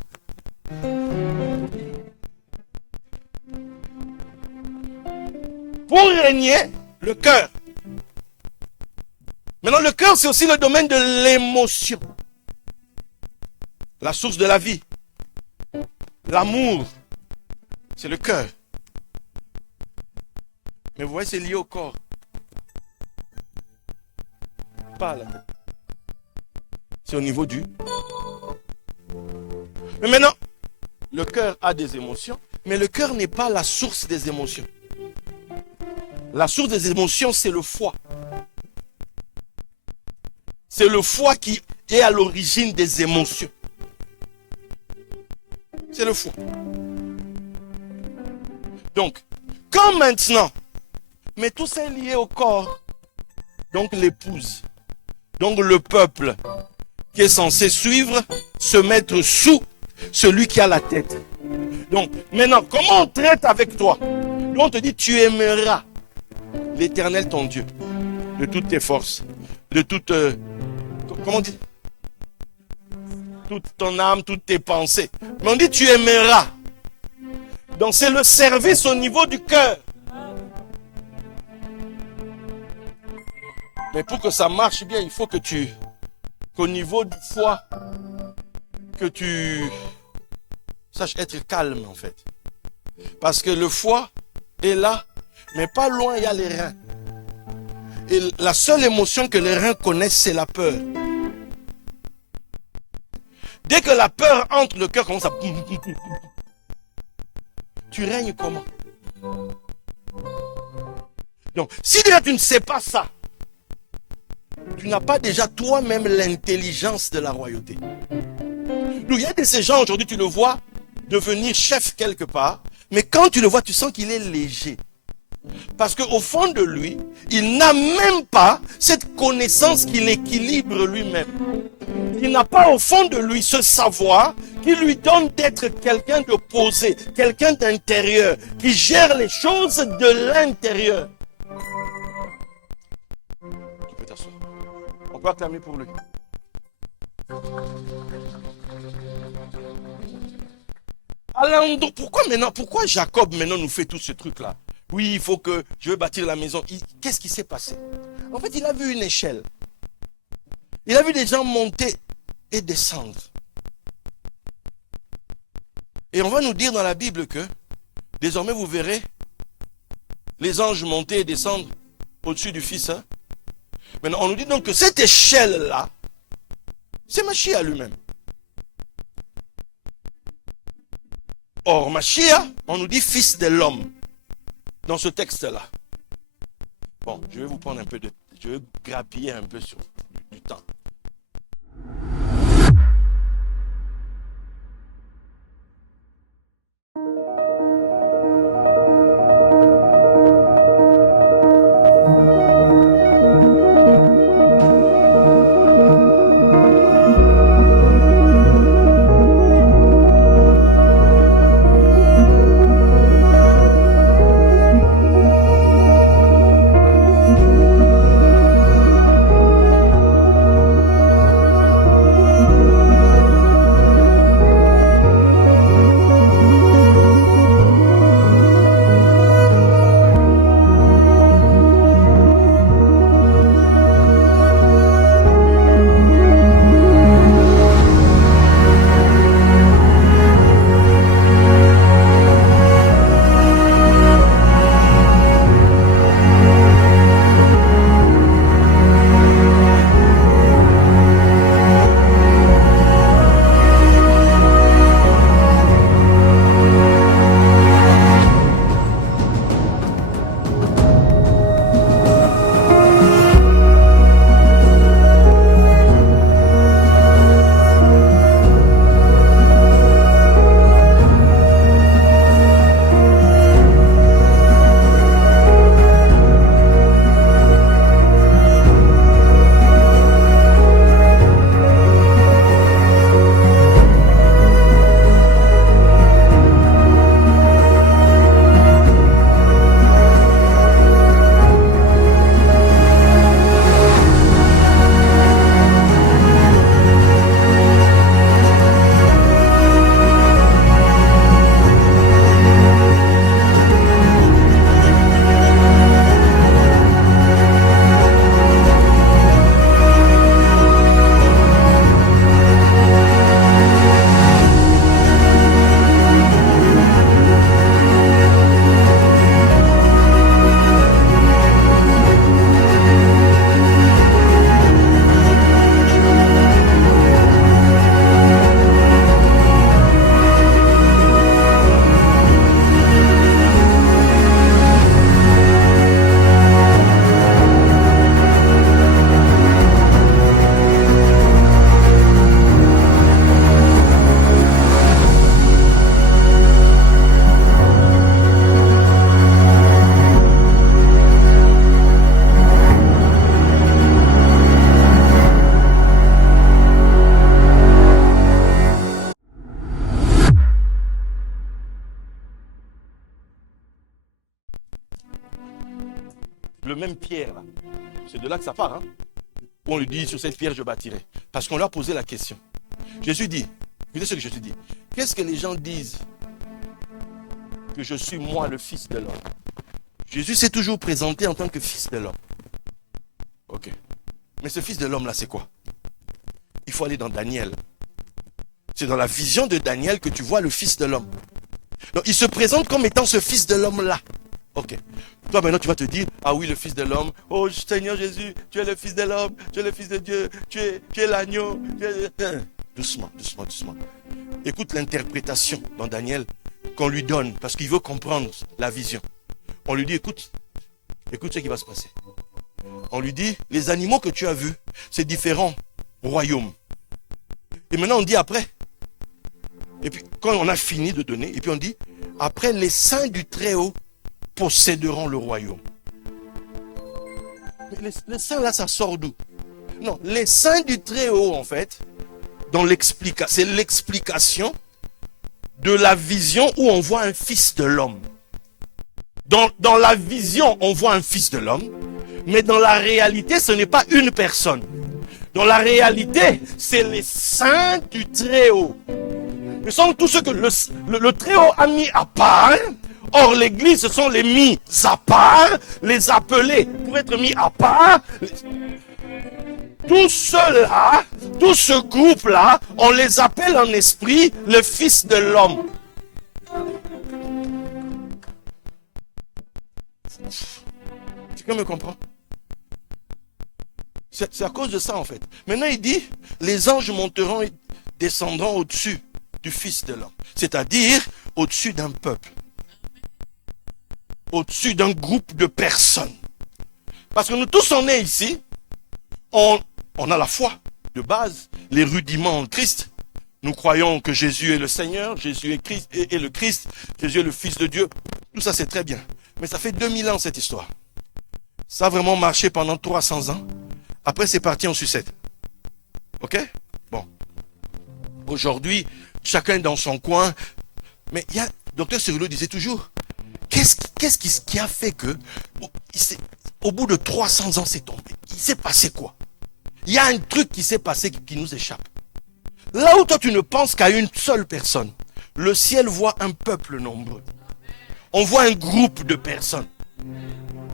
Pour régner, le cœur. Maintenant, le cœur, c'est aussi le domaine de l'émotion. La source de la vie. L'amour. C'est le cœur. Mais vous voyez, c'est lié au corps. Pas la tête. C'est au niveau du... Mais maintenant, le cœur a des émotions, mais le cœur n'est pas la source des émotions. La source des émotions, c'est le foie. C'est le foie qui est à l'origine des émotions. C'est le foie. Donc, quand maintenant, mais tout ça est lié au corps, donc l'épouse, donc le peuple qui est censé suivre, se mettre sous celui qui a la tête. Donc, maintenant, comment on traite avec toi? Nous, on te dit, tu aimeras l'Éternel ton Dieu, de toutes tes forces, de toute, comment on dit? Toute ton âme, toutes tes pensées. Mais on dit, tu aimeras. Donc, c'est le service au niveau du cœur. Mais pour que ça marche bien, il faut que qu'au niveau du foie, que tu saches être calme en fait. Parce que le foie est là, mais pas loin, il y a les reins. Et la seule émotion que les reins connaissent, c'est la peur. Dès que la peur entre, le cœur commence à... Tu règnes comment? Donc, si déjà tu ne sais pas ça, tu n'as pas déjà toi-même l'intelligence de la royauté. Donc, il y a de ces gens aujourd'hui, tu le vois devenir chef quelque part, mais quand tu le vois, tu sens qu'il est léger. Parce qu'au fond de lui, il n'a même pas cette connaissance qui l'équilibre lui-même. Il n'a pas au fond de lui ce savoir qui lui donne d'être quelqu'un de posé, quelqu'un d'intérieur, qui gère les choses de l'intérieur. Tu peux t'asseoir. On peut acclamer pour lui. Alors, donc pourquoi Jacob maintenant nous fait tout ce truc-là? Oui, il faut que je veux bâtir la maison. Qu'est-ce qui s'est passé? En fait, il a vu une échelle. Il a vu des gens monter et descendre. Et on va nous dire dans la Bible que désormais vous verrez les anges monter et descendre au-dessus du Fils. Hein? Maintenant, on nous dit donc que cette échelle-là, c'est Mashiach lui-même. Or, Mashiach, on nous dit Fils de l'homme dans ce texte-là. Bon, je vais vous prendre un peu de... Je vais grappiller un peu sur du temps. Le même pierre là, c'est de là que ça part. Hein? On lui dit, sur cette pierre je bâtirai. Parce qu'on leur a posé la question. Jésus dit, écoutez ce que Jésus dit. Qu'est-ce que les gens disent que je suis moi le Fils de l'homme? Jésus s'est toujours présenté en tant que Fils de l'homme. Ok. Mais ce Fils de l'homme là, c'est quoi? Il faut aller dans Daniel. C'est dans la vision de Daniel que tu vois le Fils de l'homme. Donc il se présente comme étant ce Fils de l'homme là. Ok. Toi maintenant tu vas te dire, ah oui le Fils de l'homme, oh Seigneur Jésus, tu es le Fils de l'homme, tu es le Fils de Dieu, tu es l'agneau. Doucement, doucement, doucement. Écoute l'interprétation dans Daniel qu'on lui donne, parce qu'il veut comprendre la vision. On lui dit, écoute ce qui va se passer. On lui dit, les animaux que tu as vus, c'est différents royaumes. Et maintenant on dit après. Et puis quand on a fini de donner, et puis on dit, après les saints du Très-Haut posséderont le royaume. Mais les saints là, ça sort d'où? Non, les saints du Très-Haut en fait, c'est l'explication de la vision où on voit un fils de l'homme. Dans la vision, on voit un fils de l'homme, mais dans la réalité, ce n'est pas une personne. Dans la réalité, c'est les saints du Très-Haut. Ce sont tous ceux que le Très-Haut a mis à part. Or, l'Église, ce sont les mis à part, les appelés pour être mis à part. Tout ceux-là, tout ce groupe-là, on les appelle en esprit le Fils de l'homme. Quelqu'un me comprend? C'est à cause de ça en fait. Maintenant il dit, les anges monteront et descendront au-dessus du Fils de l'homme. C'est-à-dire au-dessus d'un peuple. Au-dessus d'un groupe de personnes. Parce que nous tous on est ici, on a la foi de base, les rudiments en Christ. Nous croyons que Jésus est le Seigneur, Jésus est Christ, est le Christ, Jésus est le Fils de Dieu. Tout ça c'est très bien. Mais ça fait 2000 ans cette histoire. Ça a vraiment marché pendant 300 ans. Après c'est parti en sucette. Ok? Bon. Aujourd'hui, chacun dans son coin. Mais il y a, Dr Cyrulot disait toujours, qu'est-ce qui a fait que, au bout de 300 ans c'est tombé? Il s'est passé quoi? Il y a un truc qui s'est passé qui nous échappe. Là où toi tu ne penses qu'à une seule personne, le ciel voit un peuple nombreux. On voit un groupe de personnes.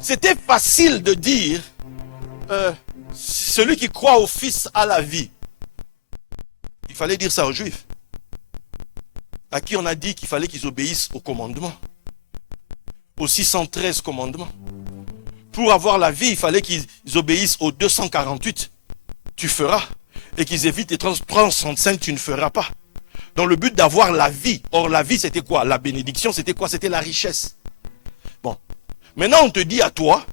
C'était facile de dire, celui qui croit au Fils a la vie. Il fallait dire ça aux Juifs, à qui on a dit qu'il fallait qu'ils obéissent aux commandements, aux 613 commandements. Pour avoir la vie, il fallait qu'ils obéissent aux 248. Tu feras. Et qu'ils évitent les 365, tu ne feras pas. Dans le but d'avoir la vie. Or, la vie, c'était quoi? La bénédiction, c'était quoi? C'était la richesse. Bon. Maintenant, on te dit à toi,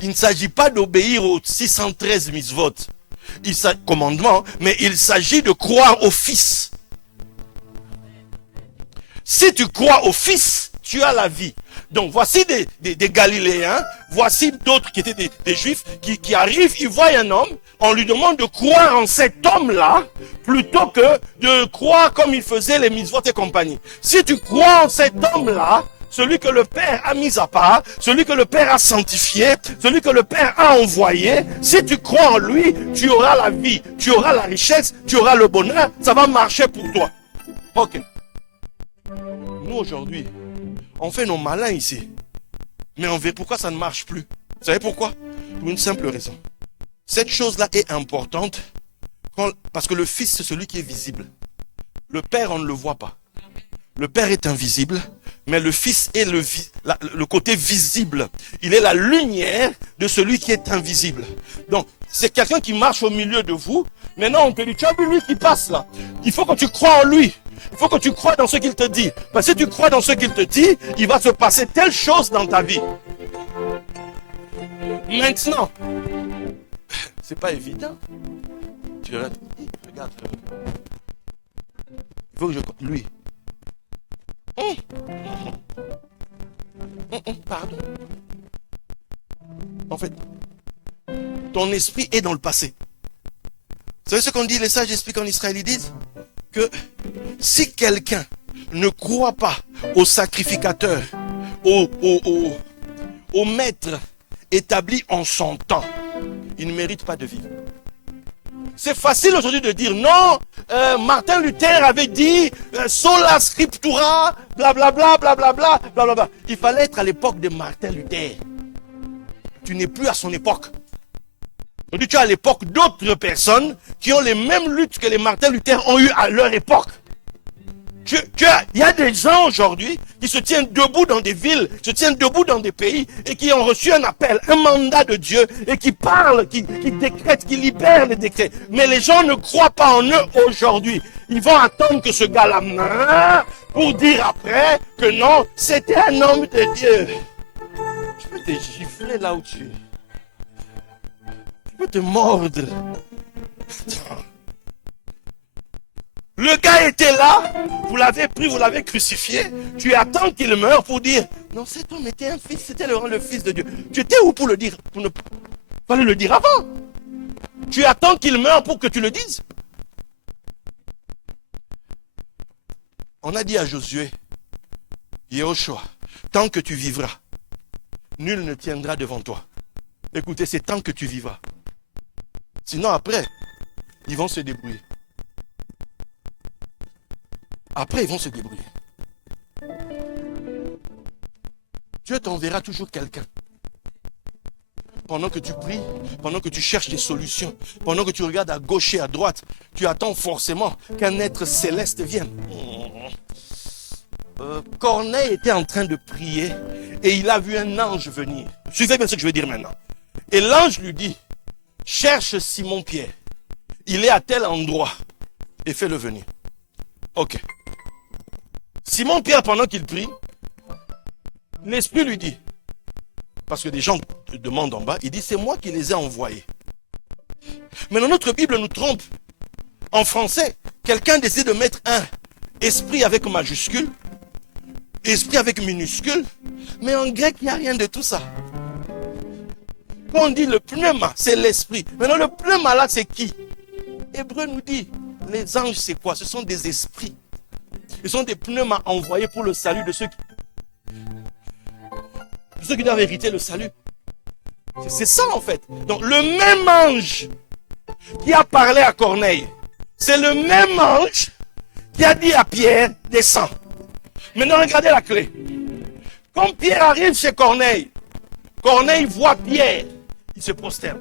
il ne s'agit pas d'obéir aux 613 mitzvot, commandements, mais il s'agit de croire au Fils. Si tu crois au Fils, tu as la vie. Donc voici des Galiléens, voici d'autres qui étaient des Juifs qui arrivent, ils voient un homme, on lui demande de croire en cet homme-là, plutôt que de croire comme il faisait les mitzvot et compagnie. Si tu crois en cet homme-là, celui que le Père a mis à part, celui que le Père a sanctifié, celui que le Père a envoyé, si tu crois en lui, tu auras la vie, tu auras la richesse, tu auras le bonheur, ça va marcher pour toi. Ok. Nous aujourd'hui, on fait nos malins ici. Mais on veut pourquoi ça ne marche plus. Vous savez pourquoi? Pour une simple raison. Cette chose-là est importante parce que le Fils, c'est celui qui est visible. Le Père, on ne le voit pas. Le Père est invisible, mais le Fils est le côté visible. Il est la lumière de celui qui est invisible. Donc, c'est quelqu'un qui marche au milieu de vous. Maintenant, on te dit, tu as vu lui qui passe là. Il faut que tu crois en lui. Il faut que tu crois dans ce qu'il te dit. Parce que si tu crois dans ce qu'il te dit, il va se passer telle chose dans ta vie. Maintenant, c'est pas évident. Tu regarde. Il faut que je... Lui. Pardon. En fait, ton esprit est dans le passé. Vous savez ce qu'on dit, les sages expliquent en Israël, ils disent que si quelqu'un ne croit pas au sacrificateur, au maître établi en son temps, il ne mérite pas de vivre. C'est facile aujourd'hui de dire non, Martin Luther avait dit sola scriptura, blablabla, blablabla, blablabla. Il fallait être à l'époque de Martin Luther. Tu n'es plus à son époque. Aujourd'hui, tu es à l'époque d'autres personnes qui ont les mêmes luttes que les Martin Luther ont eu à leur époque. Il y a des gens aujourd'hui qui se tiennent debout dans des villes, se tiennent debout dans des pays et qui ont reçu un appel, un mandat de Dieu et qui parlent, qui décrètent, qui libèrent les décrets. Mais les gens ne croient pas en eux aujourd'hui. Ils vont attendre que ce gars-là meure pour dire après que non, c'était un homme de Dieu. Je peux te gifler là où tu es. peut te mordre. Le gars était là, vous l'avez pris, vous l'avez crucifié. Tu attends qu'il meure pour dire, non, cet homme était un fils, c'était le fils de Dieu. Tu étais où pour le dire? Fallait le dire avant. Tu attends qu'il meure pour que tu le dises. On a dit à Josué, Yehoshua, tant que tu vivras, nul ne tiendra devant toi. Écoutez, c'est tant que tu vivras. Sinon après, ils vont se débrouiller. Après, ils vont se débrouiller. Dieu t'enverra toujours quelqu'un. Pendant que tu pries, pendant que tu cherches des solutions, pendant que tu regardes à gauche et à droite, tu attends forcément qu'un être céleste vienne. Corneille était en train de prier et il a vu un ange venir. Suivez bien ce que je veux dire maintenant. Et l'ange lui dit, cherche Simon-Pierre. Il est à tel endroit et fais-le venir. Ok. Simon-Pierre, pendant qu'il prie, l'Esprit lui dit, parce que des gens te demandent en bas, il dit, c'est moi qui les ai envoyés. Mais dans notre Bible nous trompe. En français, quelqu'un décide de mettre un esprit avec majuscule, esprit avec minuscule, mais en grec, il n'y a rien de tout ça. Quand on dit le pneuma, c'est l'esprit. Maintenant, le pneuma là, c'est qui? Hébreu nous dit, les anges, c'est quoi? Ce sont des esprits. Ils sont des pneumas envoyés pour le salut de ceux qui doivent hériter le salut. C'est ça en fait. Donc le même ange qui a parlé à Corneille, c'est le même ange qui a dit à Pierre, descends. Maintenant regardez la clé. Quand Pierre arrive chez Corneille, Corneille voit Pierre, il se prosterne.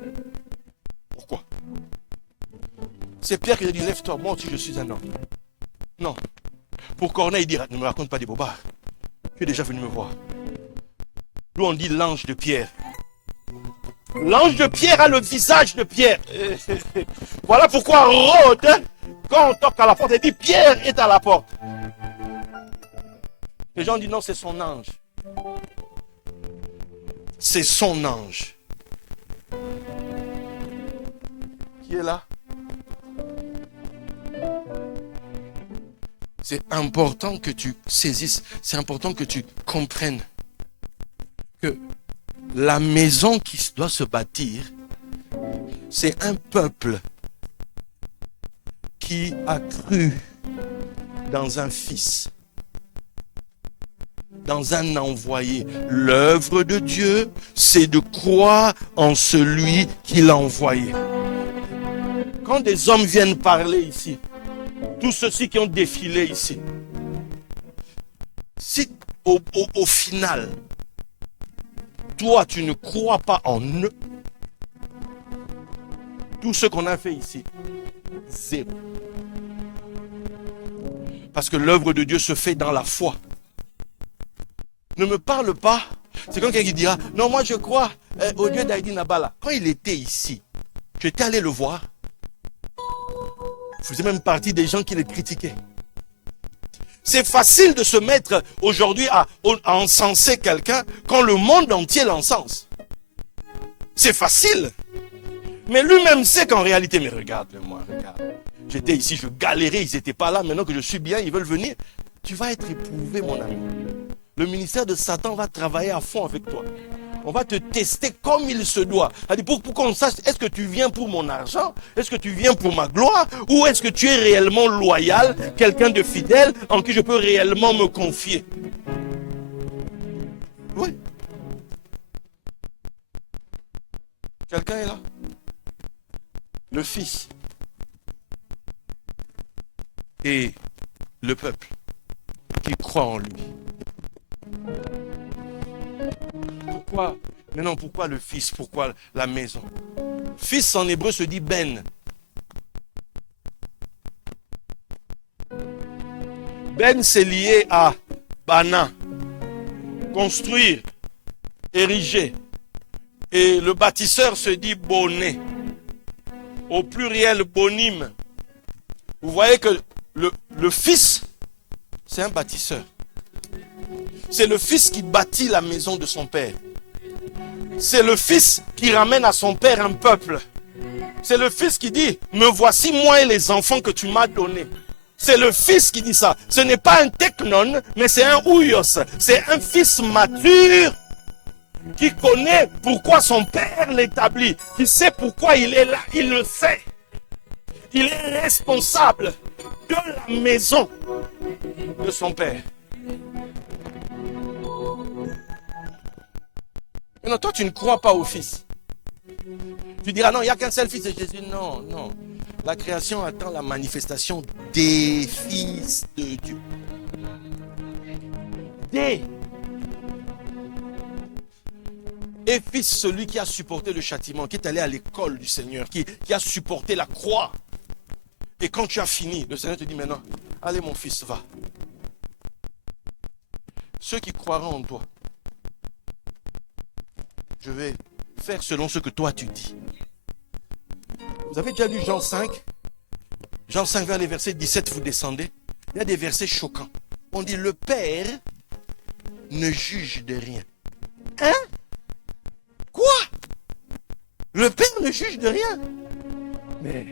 Pourquoi? C'est Pierre qui lui dit, lève-toi, moi aussi je suis un homme. Non. Pour Corneille, il dit, ne me raconte pas des bobards. Tu es déjà venu me voir. Nous on dit l'ange de Pierre. L'ange de Pierre a le visage de Pierre. Voilà pourquoi Rhodes, quand on toque à la porte, il dit Pierre est à la porte. Les gens disent non, c'est son ange. C'est son ange. Qui est là? C'est important que tu saisisses, c'est important que tu comprennes que la maison qui doit se bâtir, c'est un peuple qui a cru dans un fils, dans un envoyé. L'œuvre de Dieu, c'est de croire en celui qui l'a envoyé. Quand des hommes viennent parler ici, tous ceux-ci qui ont défilé ici, si au final, toi tu ne crois pas en eux, tout ce qu'on a fait ici, zéro. Parce que l'œuvre de Dieu se fait dans la foi. Ne me parle pas. C'est comme quelqu'un qui dira, non moi je crois au Dieu d'Aïdi Nabala. Quand il était ici, tu étais allé le voir. Vous faisiez même partie des gens qui les critiquaient. C'est facile de se mettre aujourd'hui à encenser quelqu'un quand le monde entier l'encense. C'est facile. Mais lui-même sait qu'en réalité, mais regarde-moi, regarde. J'étais ici, je galérais, ils n'étaient pas là. Maintenant que je suis bien, ils veulent venir. Tu vas être éprouvé, mon ami. Le ministère de Satan va travailler à fond avec toi. On va te tester comme il se doit. Pour qu'on sache, est-ce que tu viens pour mon argent? Est-ce que tu viens pour ma gloire? Ou est-ce que tu es réellement loyal, quelqu'un de fidèle en qui je peux réellement me confier? Oui. Quelqu'un est là? Le Fils et le peuple qui croit en lui. Pourquoi? Mais non, pourquoi le fils? Pourquoi la maison? Fils en hébreu se dit Ben. Ben c'est lié à Bana. Construire, ériger. Et le bâtisseur se dit Boné. Au pluriel Bonim. Vous voyez que le fils, c'est un bâtisseur. C'est le fils qui bâtit la maison de son père. C'est le fils qui ramène à son père un peuple. C'est le fils qui dit, me voici moi et les enfants que tu m'as donnés. C'est le fils qui dit ça. Ce n'est pas un teknon, mais c'est un ouyos. C'est un fils mature qui connaît pourquoi son père l'établit, qui sait pourquoi il est là, il le sait. Il est responsable de la maison de son père. Mais non, toi tu ne crois pas au fils. Tu diras non, il n'y a qu'un seul fils de Jésus. Non, non. La création attend la manifestation des fils de Dieu. Des. Et fils, celui qui a supporté le châtiment, qui est allé à l'école du Seigneur, qui a supporté la croix. Et quand tu as fini, le Seigneur te dit maintenant, allez mon fils, va. Ceux qui croiront en toi, je vais faire selon ce que toi tu dis. Vous avez déjà lu Jean 5? Jean 5 vers les versets 17, vous descendez. Il y a des versets choquants. On dit le Père ne juge de rien. Hein? Quoi? Le Père ne juge de rien? Mais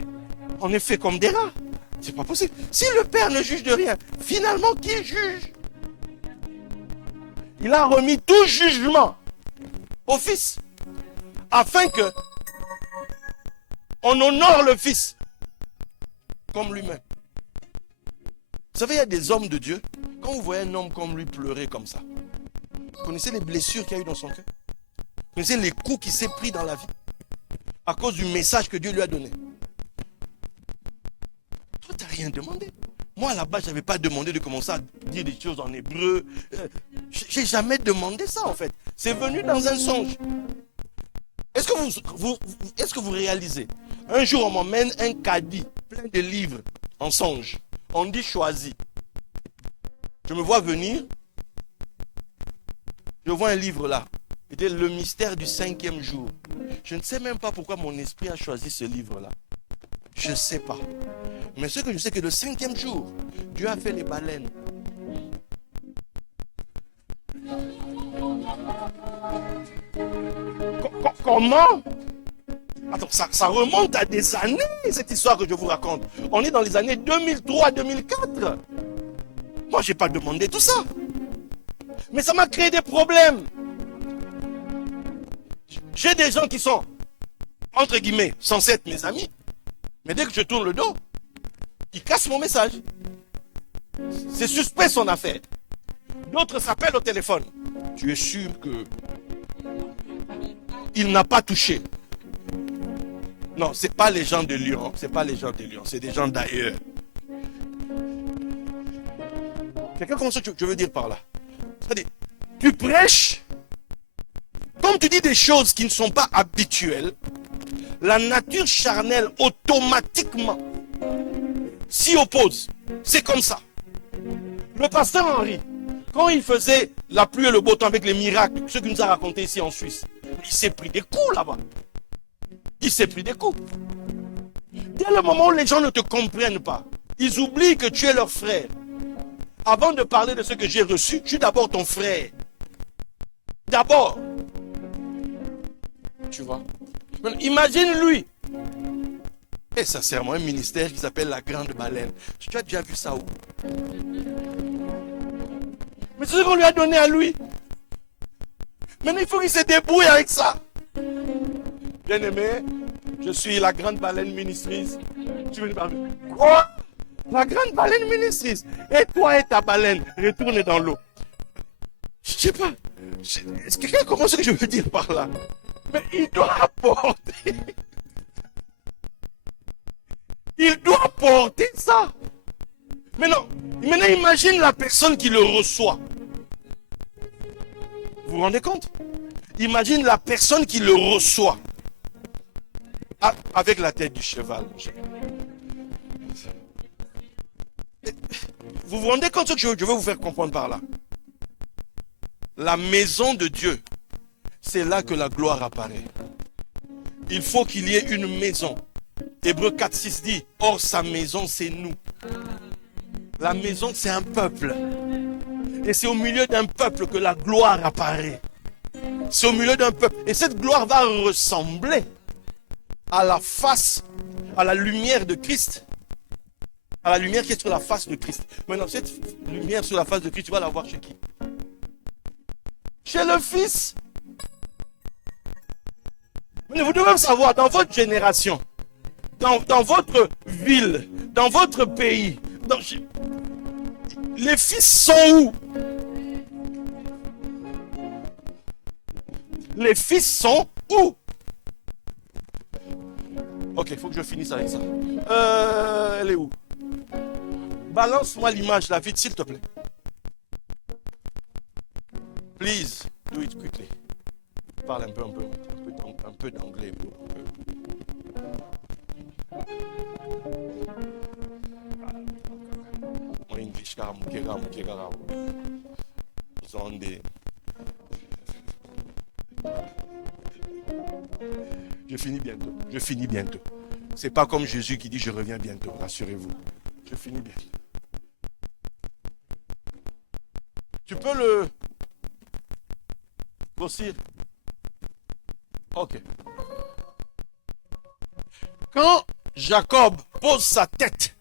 on est fait comme des rats. C'est pas possible. Si le Père ne juge de rien, finalement qui juge? Il a remis tout jugement au Fils, afin que on honore le Fils comme lui-même. Vous savez, il y a des hommes de Dieu, quand vous voyez un homme comme lui pleurer comme ça, vous connaissez les blessures qu'il y a eu dans son cœur? Vous connaissez les coups qu'il s'est pris dans la vie à cause du message que Dieu lui a donné? Toi, tu n'as rien demandé. Moi, là-bas, je n'avais pas demandé de commencer à dire des choses en hébreu. Je n'ai jamais demandé ça, en fait. C'est venu dans un songe. Est-ce que vous réalisez? Un jour, on m'emmène un caddie plein de livres en songe. On dit choisis. Je me vois venir. Je vois un livre là. C'était le mystère du 5e jour. Je ne sais même pas pourquoi mon esprit a choisi ce livre-là. Je ne sais pas. Mais ce que je sais, que le 5e jour, Dieu a fait les baleines. Comment? Attends, ça remonte à des années, cette histoire que je vous raconte. On est dans les années 2003-2004. Moi, je n'ai pas demandé tout ça. Mais ça m'a créé des problèmes. J'ai des gens qui sont, entre guillemets, censés être mes amis. Mais dès que je tourne le dos, ils cassent mon message. C'est suspect son affaire. D'autres s'appellent au téléphone. Tu es sûr que il n'a pas touché? Non, ce n'est pas les gens de Lyon. Ce n'est pas les gens de Lyon. C'est des gens d'ailleurs. Quelqu'un comment ça je veux dire par là? C'est-à-dire, tu prêches, comme tu dis des choses qui ne sont pas habituelles, la nature charnelle automatiquement s'y oppose. C'est comme ça. Le pasteur Henri, quand il faisait la pluie et le beau temps avec les miracles, ce qu'il nous a raconté ici en Suisse, il s'est pris des coups là-bas. Il s'est pris des coups. Dès le moment où les gens ne te comprennent pas, ils oublient que tu es leur frère. Avant de parler de ce que j'ai reçu, je suis d'abord ton frère. D'abord. Tu vois? Imagine lui. Et sincèrement, un ministère qui s'appelle la Grande Baleine. Tu as déjà vu ça où? Mais c'est ce qu'on lui a donné à lui. Maintenant, il faut qu'il se débrouille avec ça. Bien-aimé, je suis la Grande Baleine ministrice. Tu veux me parler? Quoi? La Grande Baleine ministrice. Et toi et ta baleine, retournez dans l'eau. Je ne sais pas. Est-ce que quelqu'un comprend ce que je veux dire par là? Mais il doit apporter. Il doit porter ça. Mais non, maintenant imagine la personne qui le reçoit. Vous vous rendez compte? Imagine la personne qui le reçoit. Avec la tête du cheval. Vous vous rendez compte de ce que je veux vous faire comprendre par là? La maison de Dieu, c'est là que la gloire apparaît. Il faut qu'il y ait une maison. Hébreux 4:6 dit, or sa maison c'est nous. La maison c'est un peuple. Et c'est au milieu d'un peuple que la gloire apparaît. C'est au milieu d'un peuple. Et cette gloire va ressembler à la face, à la lumière de Christ, à la lumière qui est sur la face de Christ. Maintenant, cette lumière sur la face de Christ, tu vas la voir chez qui? Chez le Fils. Mais vous devez savoir, dans votre génération, dans votre ville, dans votre pays, les fils sont où? Les fils sont où? Ok, il faut que je finisse avec ça. Elle est où? Balance-moi l'image là vite, s'il te plaît. Please, do it quickly. Parle un peu d'anglais. Mon English, Je finis bientôt. C'est pas comme Jésus qui dit je reviens bientôt, rassurez-vous. Je finis bientôt. Tu peux le grossir? Ok. Quand Jacob pose sa tête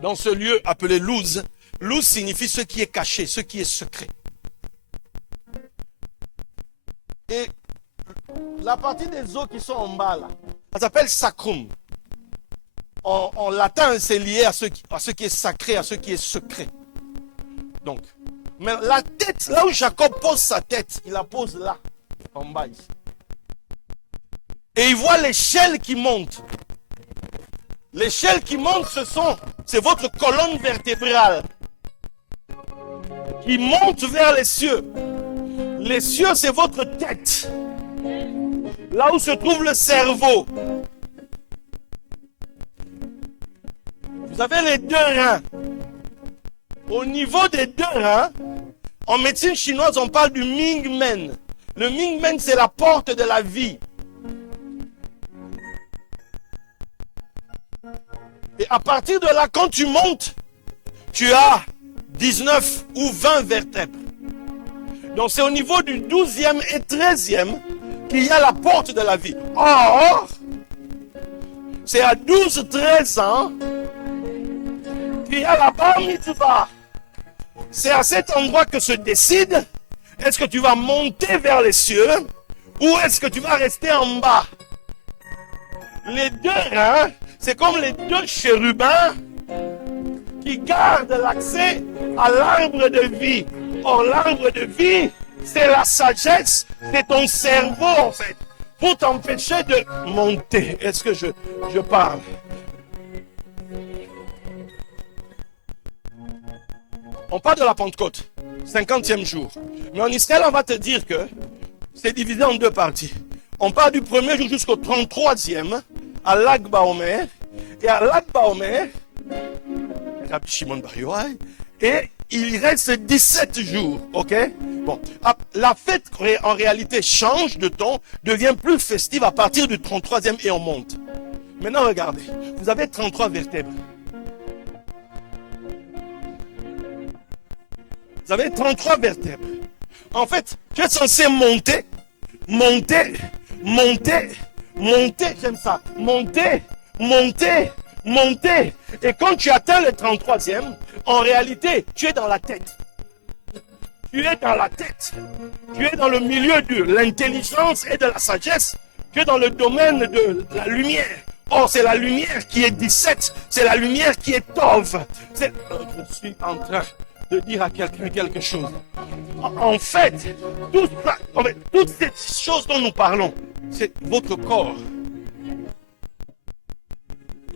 dans ce lieu appelé Luz, Luz signifie ce qui est caché, ce qui est secret. Et la partie des eaux qui sont en bas là, ça s'appelle sacrum. En latin, c'est lié à ce qui est sacré, à ce qui est secret. Donc, mais la tête, là où Jacob pose sa tête, il la pose là, en bas ici. Et il voit l'échelle qui monte. L'échelle qui monte, c'est votre colonne vertébrale qui monte vers les cieux. Les cieux, c'est votre tête. Là où se trouve le cerveau. Vous avez les deux reins. Au niveau des deux reins, en médecine chinoise, on parle du Ming-Men. Le Ming-Men, c'est la porte de la vie. Et à partir de là, quand tu montes, tu as 19 ou 20 vertèbres. Donc c'est au niveau du 12e et 13e qu'il y a la porte de la vie. Or, c'est à 12-13 ans qu'il y a la bar mitzvah. C'est à cet endroit que se décide, est-ce que tu vas monter vers les cieux ou est-ce que tu vas rester en bas? Les deux reins, c'est comme les deux chérubins qui gardent l'accès à l'arbre de vie. Or, l'arbre de vie, c'est la sagesse, c'est ton cerveau en fait, pour t'empêcher de monter. Est-ce que je parle? On parle de la Pentecôte, 50e jour. Mais en Israël, on va te dire que c'est divisé en deux parties. On parle du premier jour jusqu'au 33e, à Lag Baomer. Et à Lag Baomer, Rabbi Shimon Bar Yochai, et il reste 17 jours, ok? Bon, la fête en réalité change de ton, devient plus festive à partir du 33e et on monte. Maintenant, regardez, vous avez 33 vertèbres. Vous avez 33 vertèbres. En fait, tu es censé monter, j'aime ça, monter. Et quand tu atteins le 33e, en réalité, tu es dans la tête. Tu es dans la tête. Tu es dans le milieu de l'intelligence et de la sagesse. Tu es dans le domaine de la lumière. Or, c'est la lumière qui est 17. C'est la lumière qui est Tov. Je suis en train de dire à quelqu'un quelque chose. En fait, toutes ces choses dont nous parlons, c'est votre corps.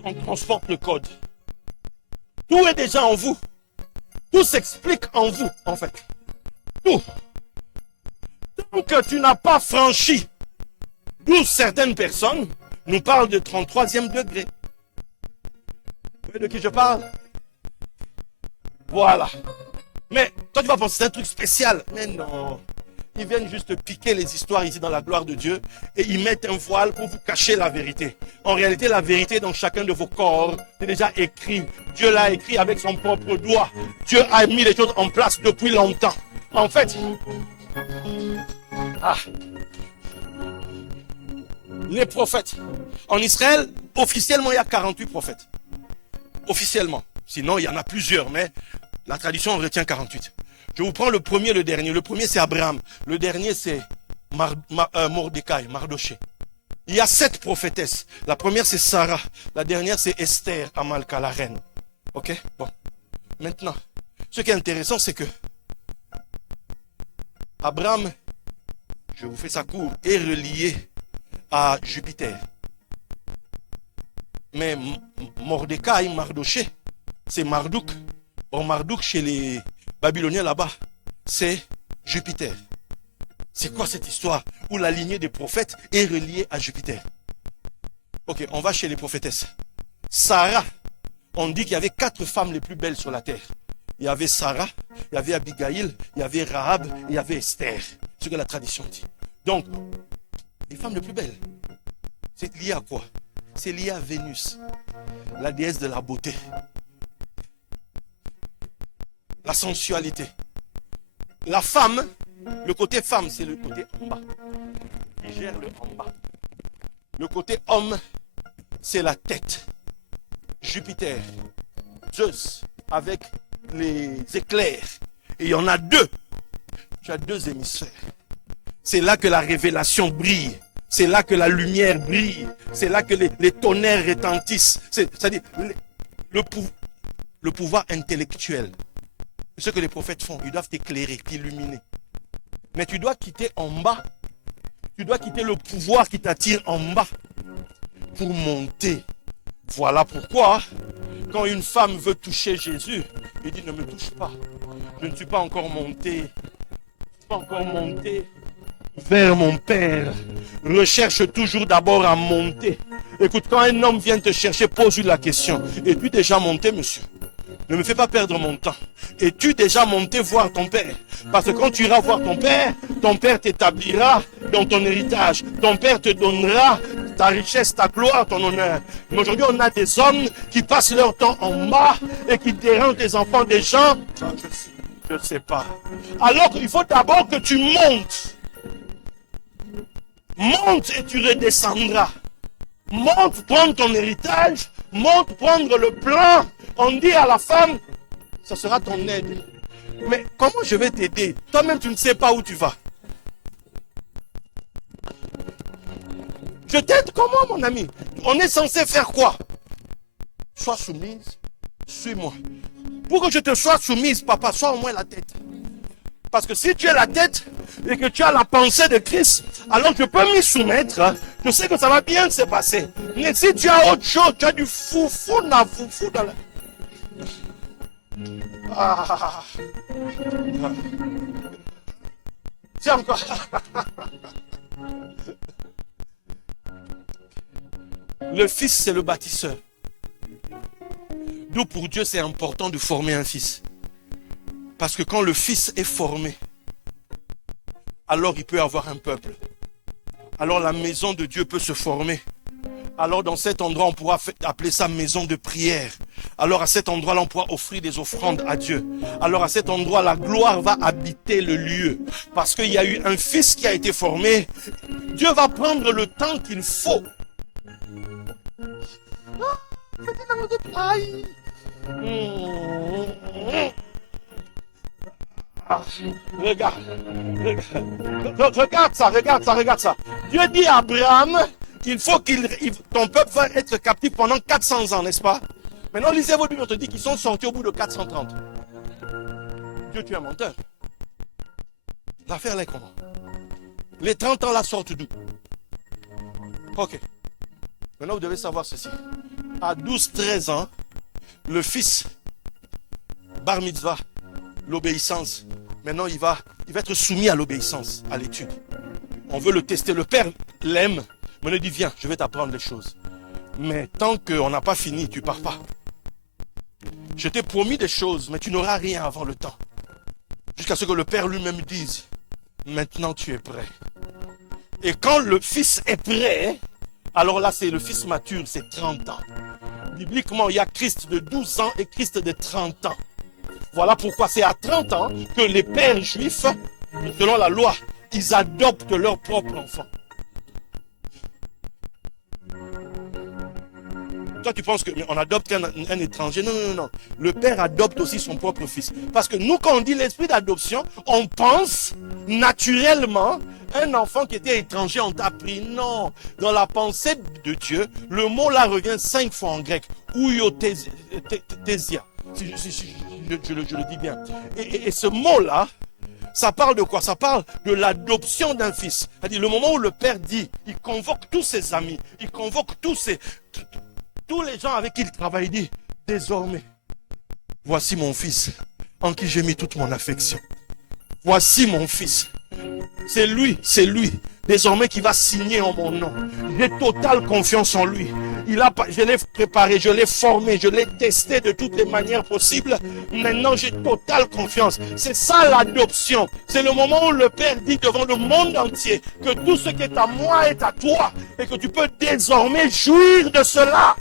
On transporte le code. Tout est déjà en vous. Tout s'explique en vous, en fait. Tout. Tant que tu n'as pas franchi, d'où certaines personnes nous parlent de 33e degré. Vous voyez de qui je parle? Voilà. Mais toi, tu vas penser que c'est un truc spécial. Mais non. Ils viennent juste piquer les histoires ici dans la gloire de Dieu et ils mettent un voile pour vous cacher la vérité. En réalité, la vérité dans chacun de vos corps est déjà écrit. Dieu l'a écrit avec son propre doigt. Dieu a mis les choses en place depuis longtemps. En fait, Les prophètes. En Israël, officiellement, il y a 48 prophètes. Officiellement. Sinon, il y en a plusieurs, mais la tradition en retient 48. Je vous prends le premier et le dernier. Le premier, c'est Abraham. Le dernier, c'est Mordecai, Mardoché. Il y a 7 prophétesses. La première, c'est Sarah. La dernière, c'est Esther, Amalka, la reine. Ok? Bon. Maintenant, ce qui est intéressant, c'est que Abraham, je vous fais ça court, est relié à Jupiter. Mais Mordecai, Mardoché, c'est Marduk. Or, Marduk, chez les Babyloniens là-bas, c'est Jupiter. C'est quoi cette histoire où la lignée des prophètes est reliée à Jupiter? Ok, on va chez les prophétesses. Sarah, on dit qu'il y avait 4 femmes les plus belles sur la terre. Il y avait Sarah, il y avait Abigail, il y avait Rahab, il y avait Esther. Ce que la tradition dit. Donc, les femmes les plus belles, c'est lié à quoi? C'est lié à Vénus, la déesse de la beauté. La sensualité. La femme, le côté femme, c'est le côté en bas. Qui gère le en bas. Le côté homme, c'est la tête. Jupiter, Zeus, avec les éclairs. Et il y en a 2. Tu as 2 hémisphères. C'est là que la révélation brille. C'est là que la lumière brille. C'est là que les tonnerres retentissent. C'est-à-dire le pouvoir intellectuel. C'est ce que les prophètes font. Ils doivent t'éclairer, t'illuminer. Mais tu dois quitter en bas. Tu dois quitter le pouvoir qui t'attire en bas pour monter. Voilà pourquoi, quand une femme veut toucher Jésus, il dit ne me touche pas. Je ne suis pas encore monté. Je ne suis pas encore monté vers mon Père. Recherche toujours d'abord à monter. Écoute, quand un homme vient te chercher, pose-lui la question. Es-tu déjà monté, monsieur? Ne me fais pas perdre mon temps. Es-tu déjà monté voir ton Père? Parce que quand tu iras voir ton Père t'établira dans ton héritage. Ton Père te donnera ta richesse, ta gloire, ton honneur. Mais aujourd'hui, on a des hommes qui passent leur temps en bas et qui dérangent les enfants des gens. Je ne sais pas. Alors il faut d'abord que tu montes. Monte et tu redescendras. Monte prendre ton héritage. Monte prendre le plan. On dit à la femme, ça sera ton aide. Mais comment je vais t'aider? Toi-même, tu ne sais pas où tu vas. Je t'aide comment, mon ami? On est censé faire quoi? Sois soumise, suis-moi. Pour que je te sois soumise, papa, sois au moins la tête. Parce que si tu es la tête et que tu as la pensée de Christ, alors je peux m'y soumettre. Hein. Je sais que ça va bien se passer. Mais si tu as autre chose, tu as du foufou dans la... Ah. Tiens encore. Le fils, c'est le bâtisseur. D'où pour Dieu, c'est important de former un fils. Parce que quand le fils est formé, alors il peut avoir un peuple. Alors la maison de Dieu peut se former. Alors dans cet endroit, on pourra appeler ça maison de prière. Alors à cet endroit-là, on pourra offrir des offrandes à Dieu. Alors à cet endroit, la gloire va habiter le lieu. Parce qu'il y a eu un fils qui a été formé. Dieu va prendre le temps qu'il faut. Regarde ça. Dieu dit à Abraham, il faut ton peuple va être captif pendant 400 ans, n'est-ce pas? Maintenant, lisez votre Bible, on te dit qu'ils sont sortis au bout de 430. Dieu, tu es un menteur. L'affaire là est comment? Les 30 ans là sortent d'où? Ok. Maintenant, vous devez savoir ceci. À 12-13 ans, le fils, bar mitzvah, l'obéissance. Maintenant, il va être soumis à l'obéissance, à l'étude. On veut le tester. Le père l'aime. Mais il dit, viens, je vais t'apprendre les choses. Mais tant qu'on n'a pas fini, tu ne pars pas. Je t'ai promis des choses, mais tu n'auras rien avant le temps. Jusqu'à ce que le père lui-même dise, maintenant tu es prêt. Et quand le fils est prêt, alors là, c'est le fils mature, c'est 30 ans. Bibliquement, il y a Christ de 12 ans et Christ de 30 ans. Voilà pourquoi c'est à 30 ans que les pères juifs, selon la loi, ils adoptent leur propre enfant. Toi, tu penses qu'on adopte un étranger. Non, non, non, non. Le Père adopte aussi son propre fils. Parce que nous, quand on dit l'esprit d'adoption, on pense naturellement un enfant qui était étranger, on t'a pris. Non. Dans la pensée de Dieu, le mot là revient 5 fois en grec. Ouiotésia. Je le dis bien. Et ce mot-là, ça parle de quoi? Ça parle de l'adoption d'un fils. C'est-à-dire le moment où le père dit, il convoque tous ses amis, il convoque tous les gens avec qui il travaille, il dit, désormais, voici mon fils en qui j'ai mis toute mon affection. Voici mon fils. C'est lui, désormais qui va signer en mon nom. J'ai totale confiance en lui. Je l'ai préparé, je l'ai formé, je l'ai testé de toutes les manières possibles. Maintenant, j'ai totale confiance. C'est ça l'adoption. C'est le moment où le Père dit devant le monde entier que tout ce qui est à moi est à toi et que tu peux désormais jouir de cela.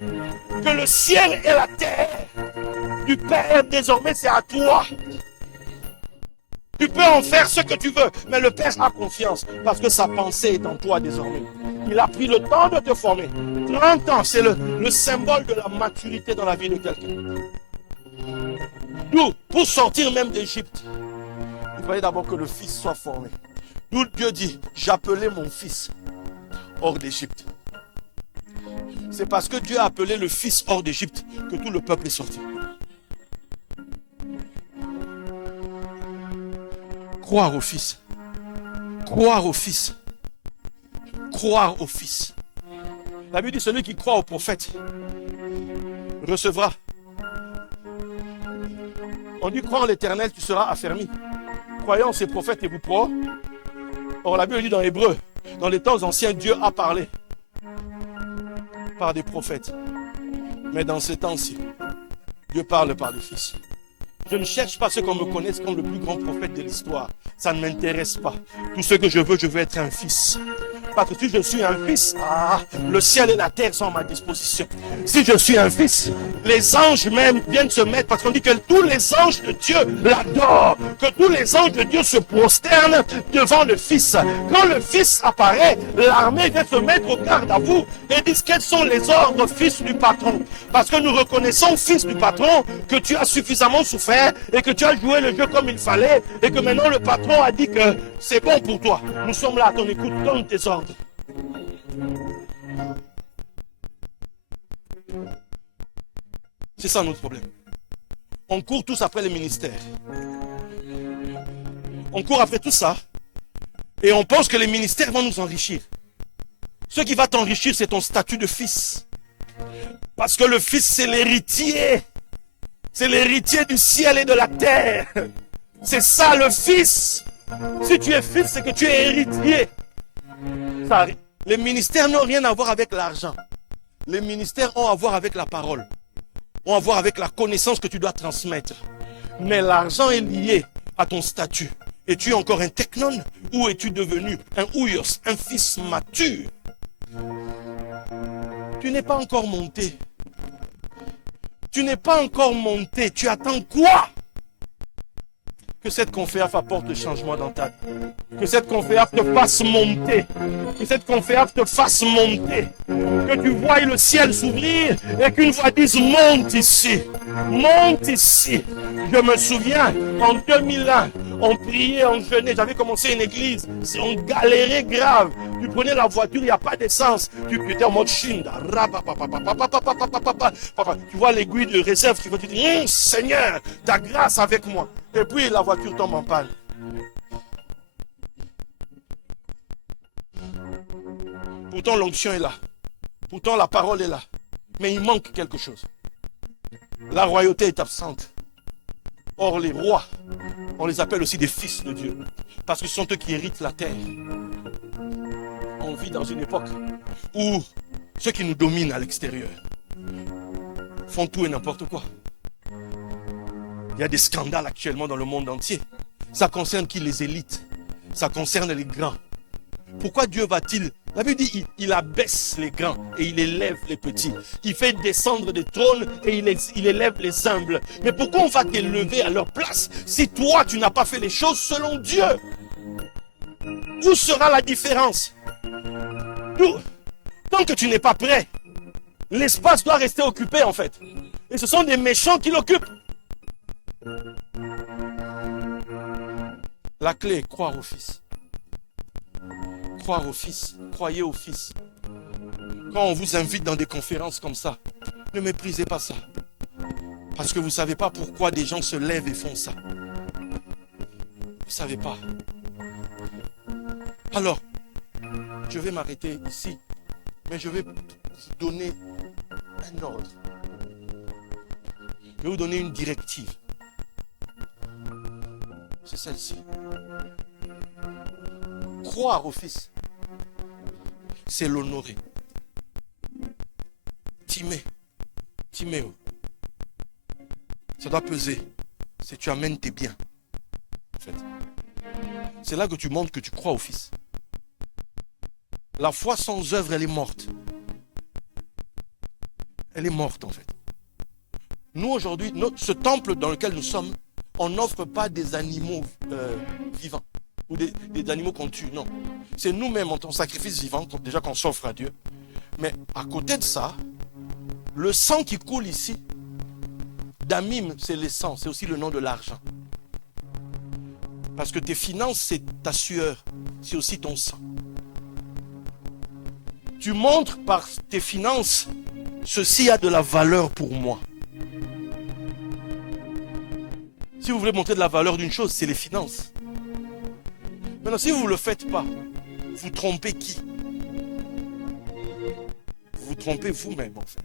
Que le ciel et la terre du Père, désormais, c'est à toi. Tu peux en faire ce que tu veux, mais le Père a confiance parce que sa pensée est en toi désormais. Il a pris le temps de te former. 30 ans, c'est le symbole de la maturité dans la vie de quelqu'un. D'où, pour sortir même d'Égypte, il fallait d'abord que le fils soit formé. D'où Dieu dit, j'appelais mon fils hors d'Égypte. C'est parce que Dieu a appelé le fils hors d'Égypte que tout le peuple est sorti. Croire au Fils. Croire au Fils. Croire au Fils. La Bible dit, celui qui croit au prophète recevra. On dit, crois en l'Éternel, tu seras affermi. Croyons en ces prophètes et vous pro. Or, la Bible dit dans Hébreu, dans les temps anciens, Dieu a parlé par des prophètes. Mais dans ces temps-ci, Dieu parle par des fils. Je ne cherche pas ceux qu'on me connaisse comme le plus grand prophète de l'histoire. Ça ne m'intéresse pas. Tout ce que je veux être un fils. Parce que si je suis un fils, le ciel et la terre sont à ma disposition. Si je suis un fils, les anges même viennent se mettre, parce qu'on dit que tous les anges de Dieu l'adorent, que tous les anges de Dieu se prosternent devant le Fils. Quand le Fils apparaît, l'armée vient se mettre au garde à vous et disent quels sont les ordres, fils du patron. Parce que nous reconnaissons, fils du patron, que tu as suffisamment souffert et que tu as joué le jeu comme il fallait et que maintenant le patron a dit que c'est bon pour toi. Nous sommes là à ton écoute, donne tes ordres. C'est ça notre problème. On court tous après les ministères. On court après tout ça et on pense que les ministères vont nous enrichir. Ce qui va t'enrichir, c'est ton statut de fils. Parce que le fils, c'est l'héritier. C'est l'héritier du ciel et de la terre. C'est ça le fils. Si tu es fils, c'est que tu es héritier. Ça, les ministères n'ont rien à voir avec l'argent. Les ministères ont à voir avec la parole. Ont à voir avec la connaissance que tu dois transmettre. Mais l'argent est lié à ton statut. Es-tu encore un technon ou es-tu devenu un ouyos, un fils mature? Tu n'es pas encore monté. Tu n'es pas encore monté. Tu attends quoi? Que cette conférence apporte le changement dans ta vie. Que cette conférence te fasse monter. Que cette conférence te fasse monter. Que tu voies le ciel s'ouvrir et qu'une voix dise monte ici. Monte ici. Je me souviens, en 2001, on priait, on jeûnait. J'avais commencé une église. On galérait grave. Tu prenais la voiture, il n'y a pas d'essence. Tu étais en mode Chine. Tu vois l'aiguille de réserve. Tu te dis, Seigneur, ta grâce avec moi. Et puis la voiture tombe en panne. Pourtant l'onction est là. Pourtant la parole est là. Mais il manque quelque chose. La royauté est absente. Or les rois, on les appelle aussi des fils de Dieu. Parce que ce sont eux qui héritent la terre. On vit dans une époque où ceux qui nous dominent à l'extérieur font tout et n'importe quoi. Il y a des scandales actuellement dans le monde entier. Ça concerne qui? Les élites. Ça concerne les grands. Pourquoi Dieu va-t-il... La Bible dit il abaisse les grands et il élève les petits. Il fait descendre des trônes et il élève les humbles. Mais pourquoi on va t'élever à leur place si toi tu n'as pas fait les choses selon Dieu? Où sera la différence? Tant que tu n'es pas prêt, L'espace doit rester occupé en fait. Et ce sont des méchants qui l'occupent. La clé est croire au Fils. Croire au Fils. Croyez au Fils. Quand on vous invite dans des conférences comme ça, ne méprisez pas ça. Parce que vous ne savez pas pourquoi des gens se lèvent et font ça. Vous ne savez pas. Alors, je vais m'arrêter ici. Mais je vais vous donner un ordre. Je vais vous donner une directive. C'est celle-ci. Croire au Fils, c'est l'honorer. Timéo. Ça doit peser. C'est tu amènes tes biens. En fait. C'est là que tu montres que tu crois au Fils. La foi sans œuvre, elle est morte. Elle est morte en fait. Nous aujourd'hui, ce temple dans lequel nous sommes, on n'offre pas des animaux vivants ou des animaux qu'on tue, non. C'est nous-mêmes en tant que sacrifice vivant, déjà qu'on s'offre à Dieu. Mais à côté de ça, le sang qui coule ici, Damim, c'est le sang, c'est aussi le nom de l'argent. Parce que tes finances, c'est ta sueur, c'est aussi ton sang. Tu montres par tes finances, ceci a de la valeur pour moi. Si vous voulez montrer de la valeur d'une chose, c'est les finances. Maintenant, si vous ne le faites pas, vous trompez qui? Vous trompez vous-même, en fait.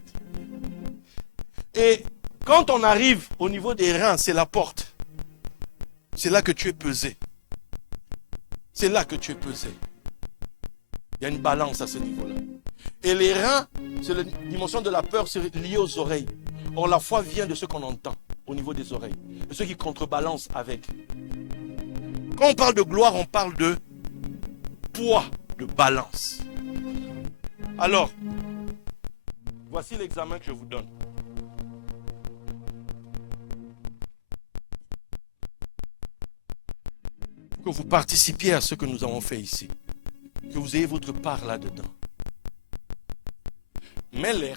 Et quand on arrive au niveau des reins, c'est la porte. C'est là que tu es pesé. C'est là que tu es pesé. Il y a une balance à ce niveau-là. Et les reins, c'est la dimension de la peur, c'est lié aux oreilles. Or, la foi vient de ce qu'on entend au niveau des oreilles. De ceux qui contrebalancent avec. Quand on parle de gloire, on parle de poids, de balance. Alors, voici l'examen que je vous donne. Que vous participiez à ce que nous avons fait ici. Que vous ayez votre part là-dedans. Meller,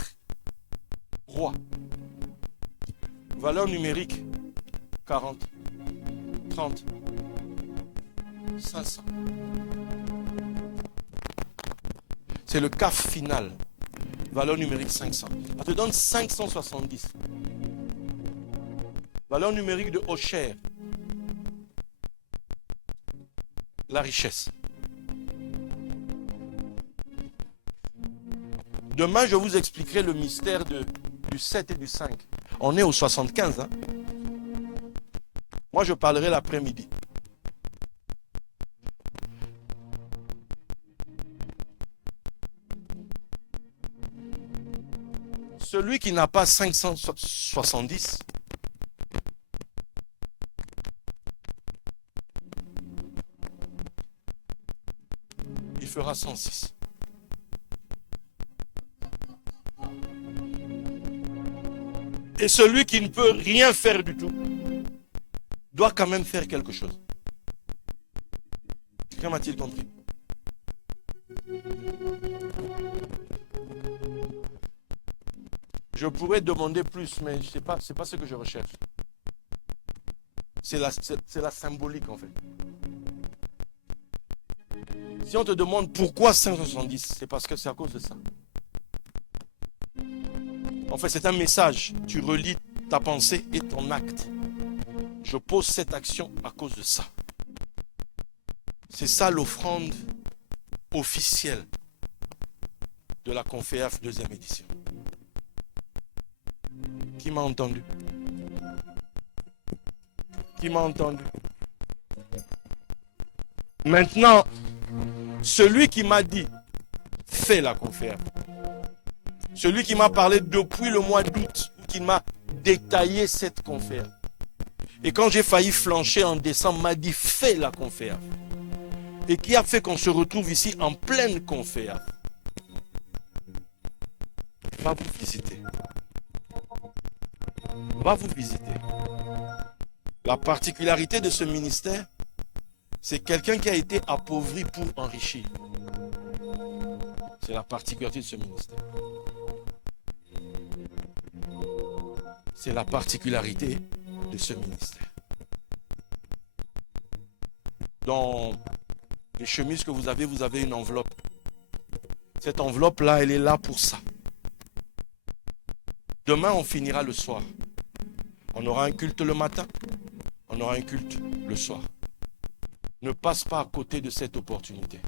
roi. Valeur numérique, 40, 30, 500. C'est le CAF final. Valeur numérique 500. Ça te donne 570. Valeur numérique de Osher. La richesse. Demain, je vous expliquerai le mystère du 7 et du 5. On est au 75. Hein? Moi, je parlerai l'après-midi. Celui qui n'a pas 570, il fera 106. Et celui qui ne peut rien faire du tout doit quand même faire quelque chose. Quelqu'un m'a-t-il compris? Je pourrais demander plus, mais ce n'est pas ce que je recherche. C'est la symbolique en fait. Si on te demande pourquoi 570, c'est parce que c'est à cause de ça. En fait, c'est un message. Tu relis ta pensée et ton acte. Je pose cette action à cause de ça. C'est ça l'offrande officielle de la Conféaf 2e édition. Qui m'a entendu? Qui m'a entendu? Maintenant, celui qui m'a dit, fais la Conféaf. Celui qui m'a parlé depuis le mois d'août, qui m'a détaillé cette conférence. Et quand j'ai failli flancher en décembre, m'a dit fais la conférence. Et qui a fait qu'on se retrouve ici en pleine conférence. Va vous visiter. Va vous visiter. La particularité de ce ministère, c'est quelqu'un qui a été appauvri pour enrichir. C'est la particularité de ce ministère. C'est la particularité de ce ministère. Dans les chemises que vous avez une enveloppe. Cette enveloppe-là, elle est là pour ça. Demain, on finira le soir. On aura un culte le matin, on aura un culte le soir. Ne passe pas à côté de cette opportunité.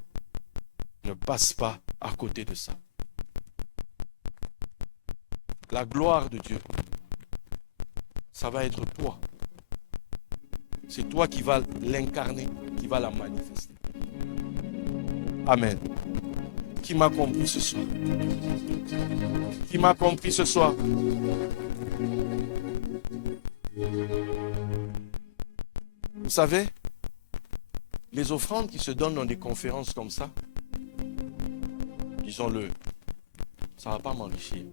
Ne passe pas à côté de ça. La gloire de Dieu, ça va être toi. C'est toi qui vas l'incarner, qui vas la manifester. Amen. Qui m'a compris ce soir? Qui m'a compris ce soir? Vous savez, les offrandes qui se donnent dans des conférences comme ça, disons-le, ça ne va pas m'enrichir.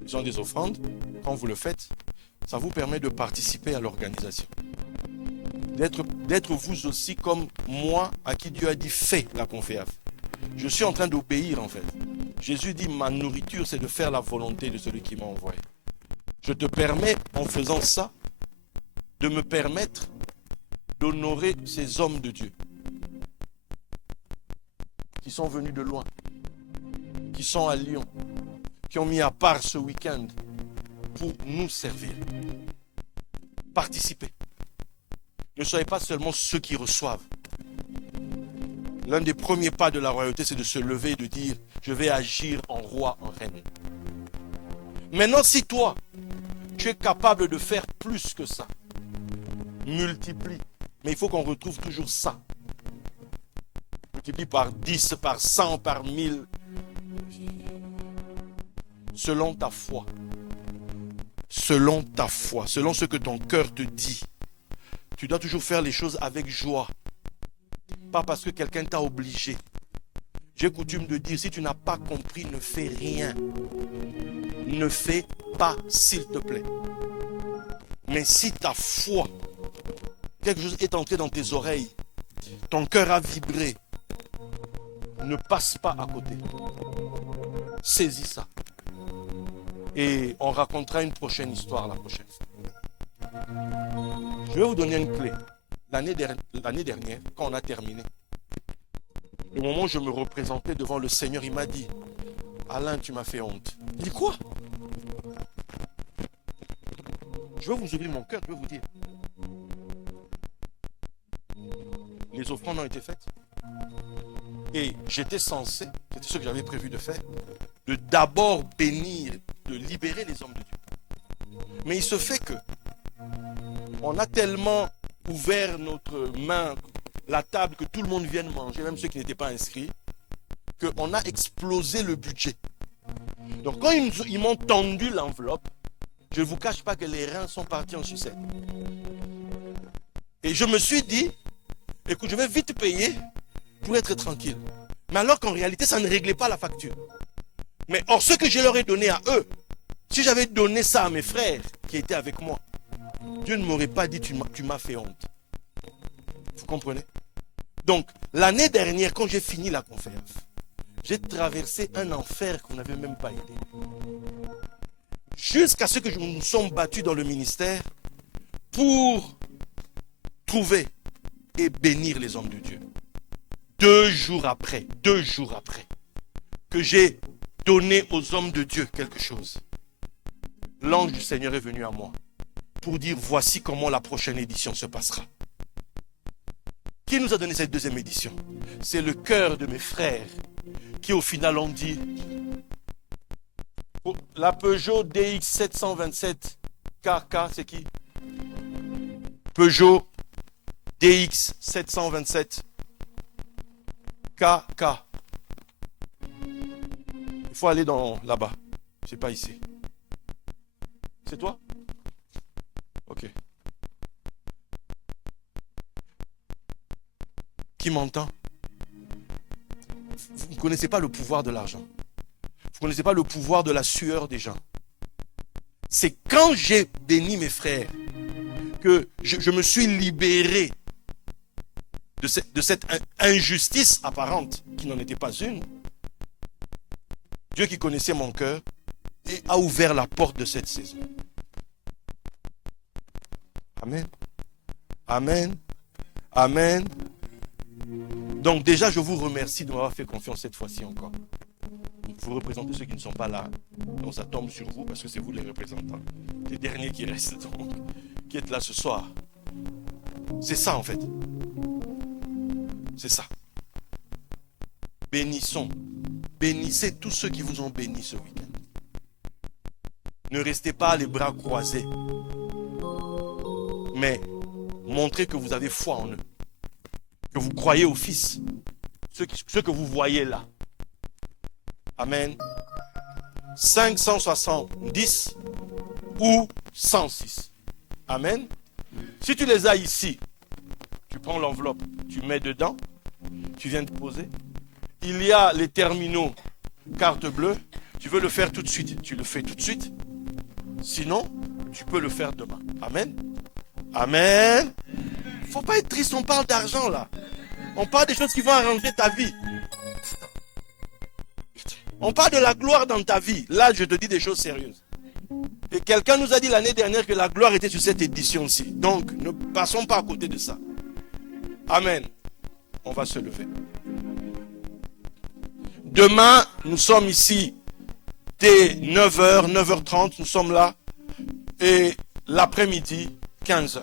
Disons des offrandes, quand vous le faites, ça vous permet de participer à l'organisation. D'être vous aussi comme moi, à qui Dieu a dit fais la conférence. Je suis en train d'obéir en fait. Jésus dit ma nourriture c'est de faire la volonté de celui qui m'a envoyé. Je te permets en faisant ça de me permettre d'honorer ces hommes de Dieu qui sont venus de loin, qui sont à Lyon, qui ont mis à part ce week-end pour nous servir. Participez. Ne soyez pas seulement ceux qui reçoivent. L'un des premiers pas de la royauté, c'est de se lever et de dire « Je vais agir en roi, en reine ». Maintenant, si toi, tu es capable de faire plus que ça, multiplie. Mais il faut qu'on retrouve toujours ça. Multiplie par 10, par 100, par 1000. Selon ta foi. Selon ta foi. Selon ce que ton cœur te dit. Tu dois toujours faire les choses avec joie. Pas parce que quelqu'un t'a obligé. J'ai coutume de dire, si tu n'as pas compris, ne fais rien. Ne fais pas, s'il te plaît. Mais si ta foi, quelque chose est entré dans tes oreilles, ton cœur a vibré, ne passe pas à côté. Saisis ça. Et on racontera une prochaine histoire la prochaine fois. Je vais vous donner une clé. L'année dernière, quand on a terminé, le moment où je me représentais devant le Seigneur, il m'a dit « Alain, tu m'as fait honte. » Il dit « Quoi ?» Je vais vous ouvrir mon cœur, je vais vous dire. Les offrandes ont été faites. Et j'étais censé, c'était ce que j'avais prévu de faire, de d'abord bénir, de libérer les hommes de Dieu. Mais il se fait que on a tellement ouvert notre main, la table, que tout le monde vienne manger, même ceux qui n'étaient pas inscrits, qu'on a explosé le budget. Donc quand ils m'ont tendu l'enveloppe, je ne vous cache pas que les reins sont partis en sucette. Et je me suis dit, écoute, je vais vite payer pour être tranquille. Mais alors qu'en réalité, ça ne réglait pas la facture. Mais or, ce que je leur ai donné à eux, si j'avais donné ça à mes frères qui étaient avec moi, Dieu ne m'aurait pas dit, tu m'as fait honte. Vous comprenez? Donc, l'année dernière, quand j'ai fini la conférence, j'ai traversé un enfer qu'on n'avait même pas aidé. Jusqu'à ce que nous nous sommes battus dans le ministère pour trouver et bénir les hommes de Dieu. 2 jours après, que j'ai donné aux hommes de Dieu quelque chose, l'ange du Seigneur est venu à moi pour dire voici comment la prochaine édition se passera. Qui nous a donné cette deuxième édition? C'est le cœur de mes frères qui au final ont dit la Peugeot DX 727 KK, c'est qui? Peugeot DX 727 KK. Il faut aller là-bas. C'est pas ici. C'est toi? Ok. Qui m'entend? Vous ne connaissez pas le pouvoir de l'argent. Vous ne connaissez pas le pouvoir de la sueur des gens. C'est quand j'ai béni mes frères que je me suis libéré de cette injustice apparente qui n'en était pas une. Dieu qui connaissait mon cœur et a ouvert la porte de cette saison. Amen. Amen. Amen. Donc déjà, je vous remercie de m'avoir fait confiance cette fois-ci encore. Vous représentez ceux qui ne sont pas là. Donc ça tombe sur vous parce que c'est vous les représentants. Les derniers qui restent, donc, qui êtes là ce soir. C'est ça en fait. C'est ça. Bénissons. Bénissez tous ceux qui vous ont béni ce week-end. Ne restez pas les bras croisés. Mais montrez que vous avez foi en eux. Que vous croyez au Fils. Ce que vous voyez là. Amen. 570 ou 106. Amen. Si tu les as ici, tu prends l'enveloppe, tu mets dedans, tu viens de poser. Il y a les terminaux carte bleue. Tu veux le faire tout de suite, tu le fais tout de suite. Sinon, tu peux le faire demain. Amen. Amen. Il ne faut pas être triste, on parle d'argent là. On parle des choses qui vont arranger ta vie. On parle de la gloire dans ta vie. Là, je te dis des choses sérieuses. Et quelqu'un nous a dit l'année dernière que la gloire était sur cette édition-ci. Donc, ne passons pas à côté de ça. Amen. On va se lever. Demain, nous sommes ici dès 9h, 9h30. Nous sommes là. Et l'après-midi, 15h.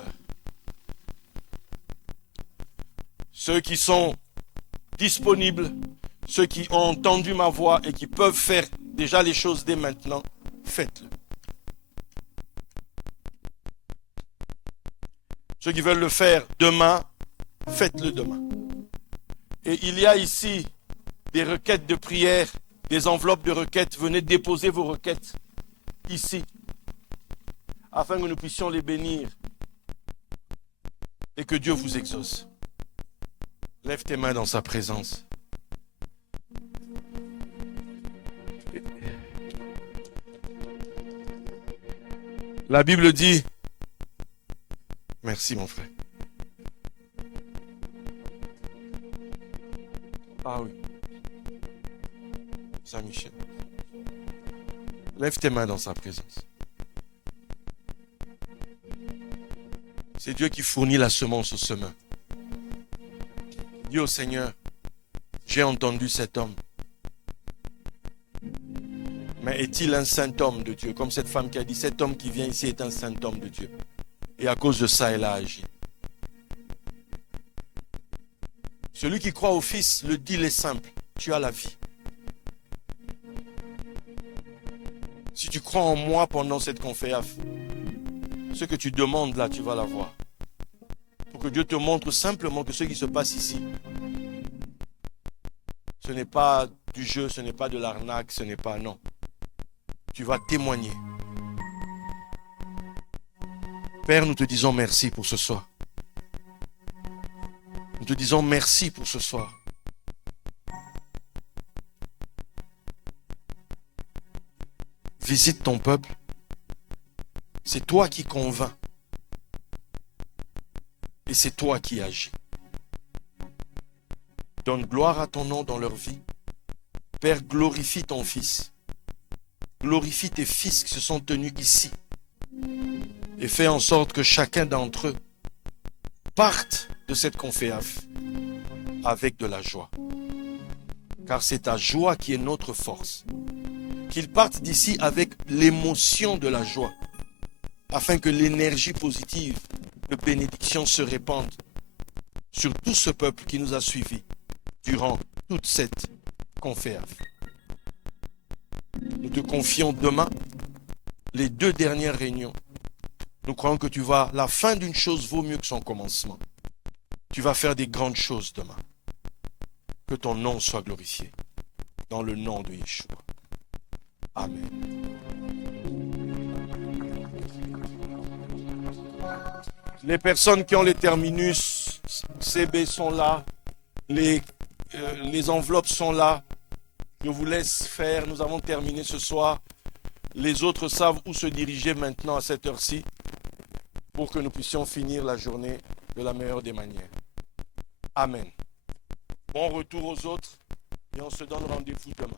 Ceux qui sont disponibles, ceux qui ont entendu ma voix et qui peuvent faire déjà les choses dès maintenant, faites-le. Ceux qui veulent le faire demain, faites-le demain. Et il y a ici des requêtes de prière, des enveloppes de requêtes. Venez déposer vos requêtes ici, afin que nous puissions les bénir et que Dieu vous exauce. Lève tes mains dans sa présence. La Bible dit, merci mon frère. Ah oui. Saint-Michel. Lève tes mains dans sa présence. C'est Dieu qui fournit la semence au semeur. Dis au Seigneur, j'ai entendu cet homme. Mais est-il un saint homme de Dieu? Comme cette femme qui a dit, cet homme qui vient ici est un saint homme de Dieu. Et à cause de ça, elle a agi. Celui qui croit au Fils, le deal est simple. Tu as la vie. Si tu crois en moi pendant cette conférence, ce que tu demandes là, tu vas l'avoir. Pour que Dieu te montre simplement que ce qui se passe ici, ce n'est pas du jeu, ce n'est pas de l'arnaque, ce n'est pas non. Tu vas témoigner. Père, nous te disons merci pour ce soir. Nous te disons merci pour ce soir. Visite ton peuple. C'est toi qui convaincs. Et c'est toi qui agis. Donne gloire à ton nom dans leur vie. Père, glorifie ton Fils. Glorifie tes fils qui se sont tenus ici. Et fais en sorte que chacun d'entre eux parte de cette conférence avec de la joie. Car c'est ta joie qui est notre force. Qu'ils partent d'ici avec l'émotion de la joie, afin que l'énergie positive de bénédiction se répande sur tout ce peuple qui nous a suivis durant toute cette conférence. Nous te confions demain les 2 dernières réunions. Nous croyons que la fin d'une chose vaut mieux que son commencement. Tu vas faire des grandes choses demain. Que ton nom soit glorifié. Dans le nom de Yeshua. Amen. Les personnes qui ont les terminus CB sont là. Les enveloppes sont là. Je vous laisse faire. Nous avons terminé ce soir. Les autres savent où se diriger maintenant à cette heure-ci pour que nous puissions finir la journée de la meilleure des manières. Amen. Bon retour aux autres et on se donne rendez-vous demain.